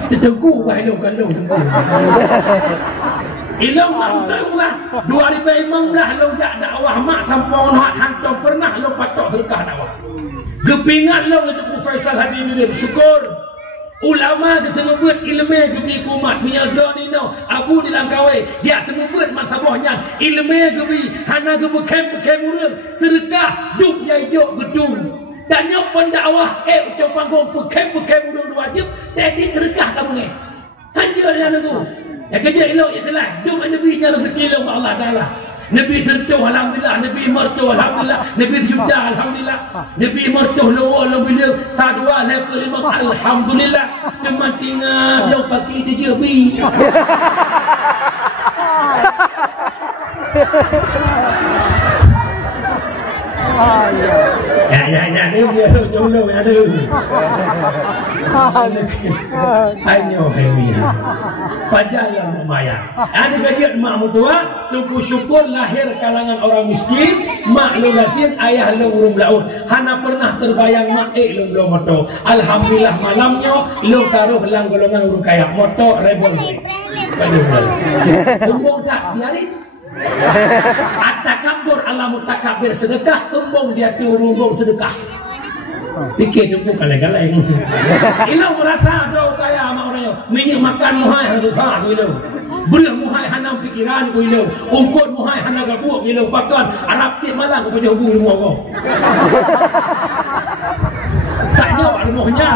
Tengku wah ilong ilong lah 2015 long jak dakwah mak sampau nak hantar pernah long patok sedekah dakwah. Kepingat long itu Faisal Hadi Birin syukur. Ulama kita membuat ilmu gebi kumat menyaga ni no abu di langkawai dia membuat masabahnya ilmu gebi hana gebi kem urang sedekah duk yai jok gedung dan nyok pendakwah ucap panggung kem urang wajib jadi sedekah kamu ni hancur dia tu ya kerja elok ikhlas duk nabi nya rezeki Allah Taala. Nabi tertuh alhamdulillah, Nabi mertuh alhamdulillah, Nabi juta alhamdulillah, Nabi mertuh lawa bila tadwa level 5 alhamdulillah. Cuma tinggal lo pakai dia bi. Ya ni dia jomblo ya tu. Ayo hewi. Pajalan lumayan. Ada gajian mak mertua, tunggu syukur lahir kalangan orang miskin, mak lu lahir, ayah lu urung laut. Hana pernah terbayang mak lu belum moto. Alhamdulillah malamnya lu taruh belang golongan urung kaya. Moto rebel. Tumbung tak biarin. At-takabbur ala mutakabir sedekah tumbung dia turubung sedekah. Fikir cukup kalai-kalai. Ilau merasa ada kaya sama orangnya. Minyak makan muhai harus sah ilau. Belah muhai hanam pikiran ku ilau. Ungkut muhai hanam gabuk ilau. Bahkan Arab tiap malam ku pajah hubung rumah kau. Tak nyawa rumahnya.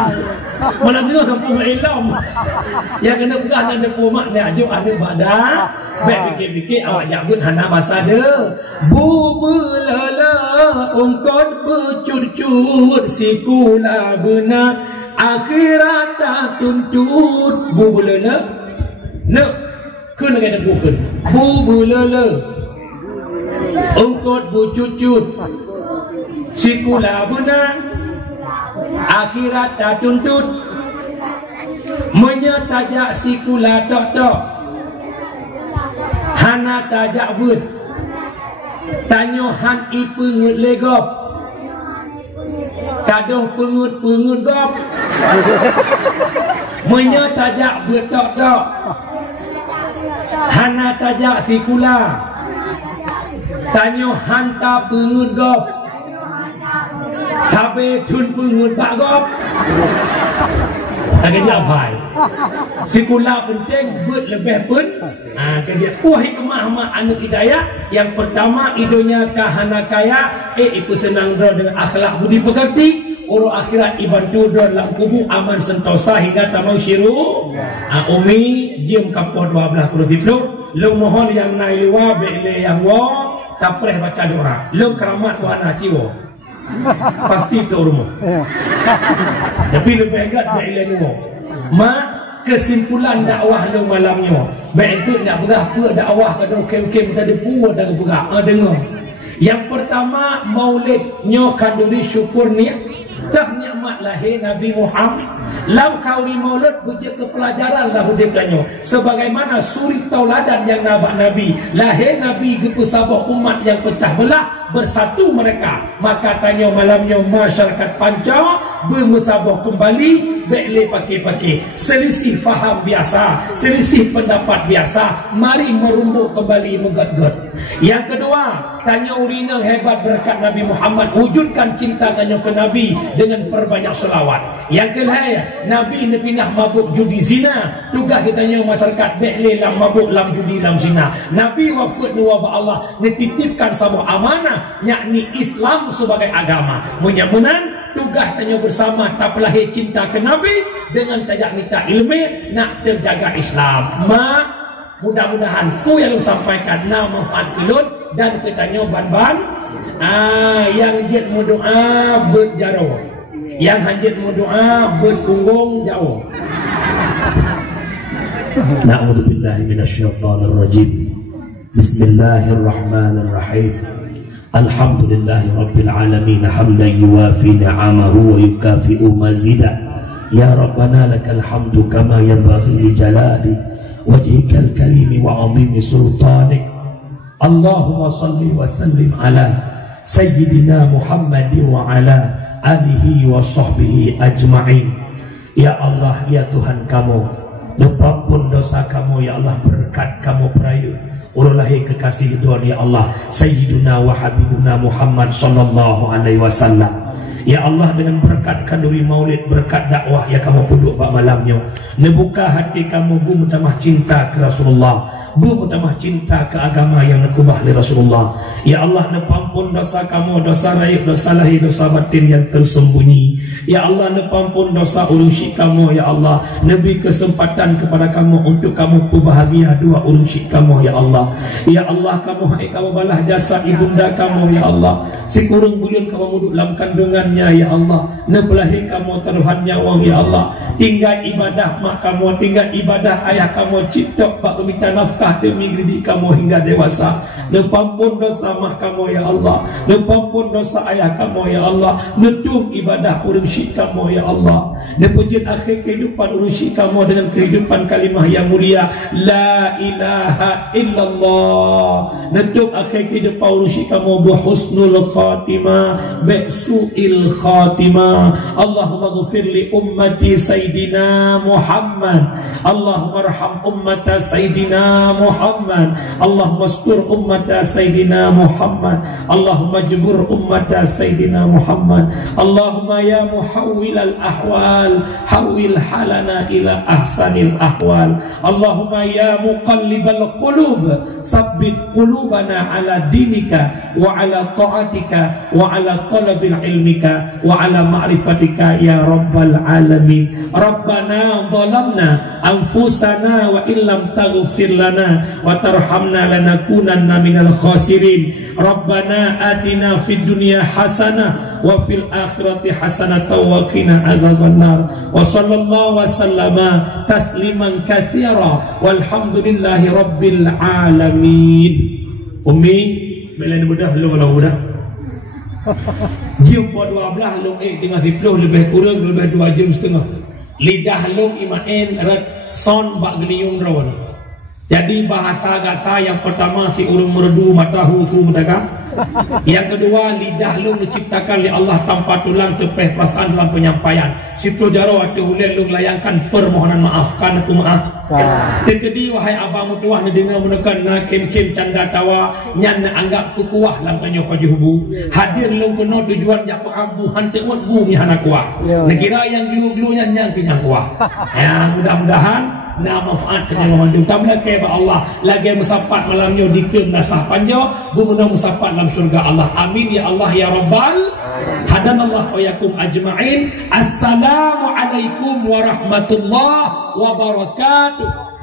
Malam ni sempurna ilam. Yang kena pegang dan pumak dia ajuk ada badan. Baik fikir-fikir awak jabut hana masa dia. Bubulala ungkot bercur-cur sikula benar akhirat tak tuntut. Bubulala nak kena kena bukan. Bubulala ungkot bercur-cur sikula benar akhirat tak tuntut. Menyetajak sikula tok-tok hana tajak bud tanyo han i pengut legop tadoh pengut gop menyetajak bud tok-tok hana tajak sikula tanyo hanta pengut gop sabe tun pengut bak gop. Kerja apa? Sikula penting, buat lebih pun. Kerja hikmah mak anak hidayah. Yang pertama idonya kahana kaya, itu senang dengan akhlak budi pekerti. Orang akhirat ibantu dalam kubu aman sentosa hingga tamang syiru. Umi jam kapoh 12 kurutiplo. Lu mohon yang nailwa bele yang wo tapreh baca doa. Lu keramat wana ciwo. pasti ke rumah. Tapi lebih agak tak ilah ni mak kesimpulan dakwah lu malamnya. Baik tu nak berapa dakwah kada kem-kem kada puas dan berak. Dengar. Yang pertama maulid nyo kanduri syukur ni tak nikmat lahir Nabi Muhammad. Lam kauli maulud buja kepelajaran lah hudib danyo. Sebagaimana suri tauladan yang nabak Nabi. Lahir Nabi gepesabah umat yang pecah belah bersatu mereka. Maka tanya malamnya masyarakat Panca bermusabah kembali bekle pakai-pakai. Selisih faham biasa, selisih pendapat biasa. Mari merumbuk kembali megat-gat. Yang kedua, tanya urina hebat berkat Nabi Muhammad. Wujudkan cinta tanya ke Nabi dengan perbanyak selawat. Yang kelima, Nabi ni pindah mabuk judi zina. Tugas kita tanya masyarakat bekle lam mabuk lam judi lam zina. Nabi wafat ni wabak Allah dititipkan sebuah amanah, yakni Islam sebagai agama. Menyamunan tugas tanya bersama tak pelahir cinta ke Nabi dengan tajak minta ilmu nak terjaga Islam. Mak, mudah-mudahan ku yang lu sampaikan nak manfaat kelut dan ketanya ban-ban yang jet mu doa berjaro, yang hanjit mu doa berpunggung jauh. Na'udzubillahi minasyaitonir rajim. Bismillahirrahmanirrahim. Alhamdulillahi rabbil alamin hamdan yuwafi ni'amahu wa yukafi'u mazida. Ya Rabbana lakal hamdu kama yanbaghi li jalali wajhikal karimi wa 'azimi sultanik. Allahumma salli wa sallim ala sayyidina Muhammadin wa ala alihi wa sahbihi ajma'in. Ya Allah, ya Tuhan kamu, lepampun dosa kamu ya Allah, berkat kamu perayu ululahi kekasih Tuhan ya Allah Sayyiduna wa Habibuna Muhammad sallallahu alaihi wasallam. Ya Allah, dengan berkat kanduri maulid, berkat dakwah ya kamu puduk pada malamnya, nebuka hati kamu bu mutamah cinta ke Rasulullah, bu mutamah cinta ke agama yang nekubah li Rasulullah. Ya Allah, nepampun dosa kamu, dosa raib, dosa lahir, dosa batin yang tersembunyi. Ya Allah, nepampun dosa ulung syik kamu ya Allah. Nabi kesempatan kepada kamu untuk kamu bahagia dua ulung syik kamu ya Allah. Ya Allah, kamu kamu balah jasa ibunda kamu ya Allah. Si kurung bulun kamu muduk dalam kandungannya ya Allah. Nebelahi kamu taruhan nyawa ya Allah. Tinggal ibadah mak kamu, tinggal ibadah ayah kamu, ciptok pak meminta nafkah demi didik kamu hingga dewasa. Nepampun dosa mak kamu ya Allah. Nepampun dosa ayah kamu ya Allah. Nedum ibadah urung syik kamu ya Allah. Nepujud akhir kehidupan urung syik kamu dengan kehidupan kalimah yang mulia la ilaha illallah. Nedum akhir kehidupan urung syik kamu berhusnul khatimah, besu'il khatimah. Allahumma ghafir li ummati Sayyidina Muhammad. Allahumma arham ummata Sayyidina Muhammad. Allahumma astur ummata Sayyidina Muhammad. Allahumma jubur ummata Sayyidina Muhammad. Allahumma ya muhawwilal ahwal hawwil halana ila ahsanil ahwal. Allahumma ya muqallibal qulub sabbit qulubana ala dinika wa ala ta'atika wa ala talabil ilmika wa ala ma'rifatika ya rabbal alamin. Rabbana zalamna anfusana wa illam taghfir lana wa tarhamna lanakunanna minal khasirin. Rabbana atina fid dunya hasanah wa fil akhirati hasanah wa qina adzabannar. Wa sallallahu wa sallama tasliman katsira walhamdulillahi rabbil alamin. Umi bila ni mudah lu kalau mudah jam 12 long tengah 10 lebih kurang lebih 2 jam setengah. Lidah long imain rat son bak geniung rawan. Jadi bahasa gasa yang pertama si urung merdu matahu su mutaga. Yang kedua lidah lu diciptakan oleh Allah tanpa tulang tepeh perasaan dalam penyampaian. Si jaro atu ulil lu layangkan permohonan maafkan aku maaf. Tekedi wahai abang mutuah ni dengar menekan na kem-kem canda tawa nyan anggap kukuah lam tanyo pajuhu. Hadir lu kena tujuan jak pengabu hante wat bumi hana kuah. Nekira yang glu-glunya nyang kenyang kuah. Ya mudah-mudahan na manfaat kenyang mandu tambah ke ba Allah lagi musapat malamnya dikem nasah panjo gumuna musapat dalam surga Allah. Amin ya Allah ya rabbal hadanallahu wa yakum ajma'in. Assalamualaikum warahmatullahi wabarakatuh.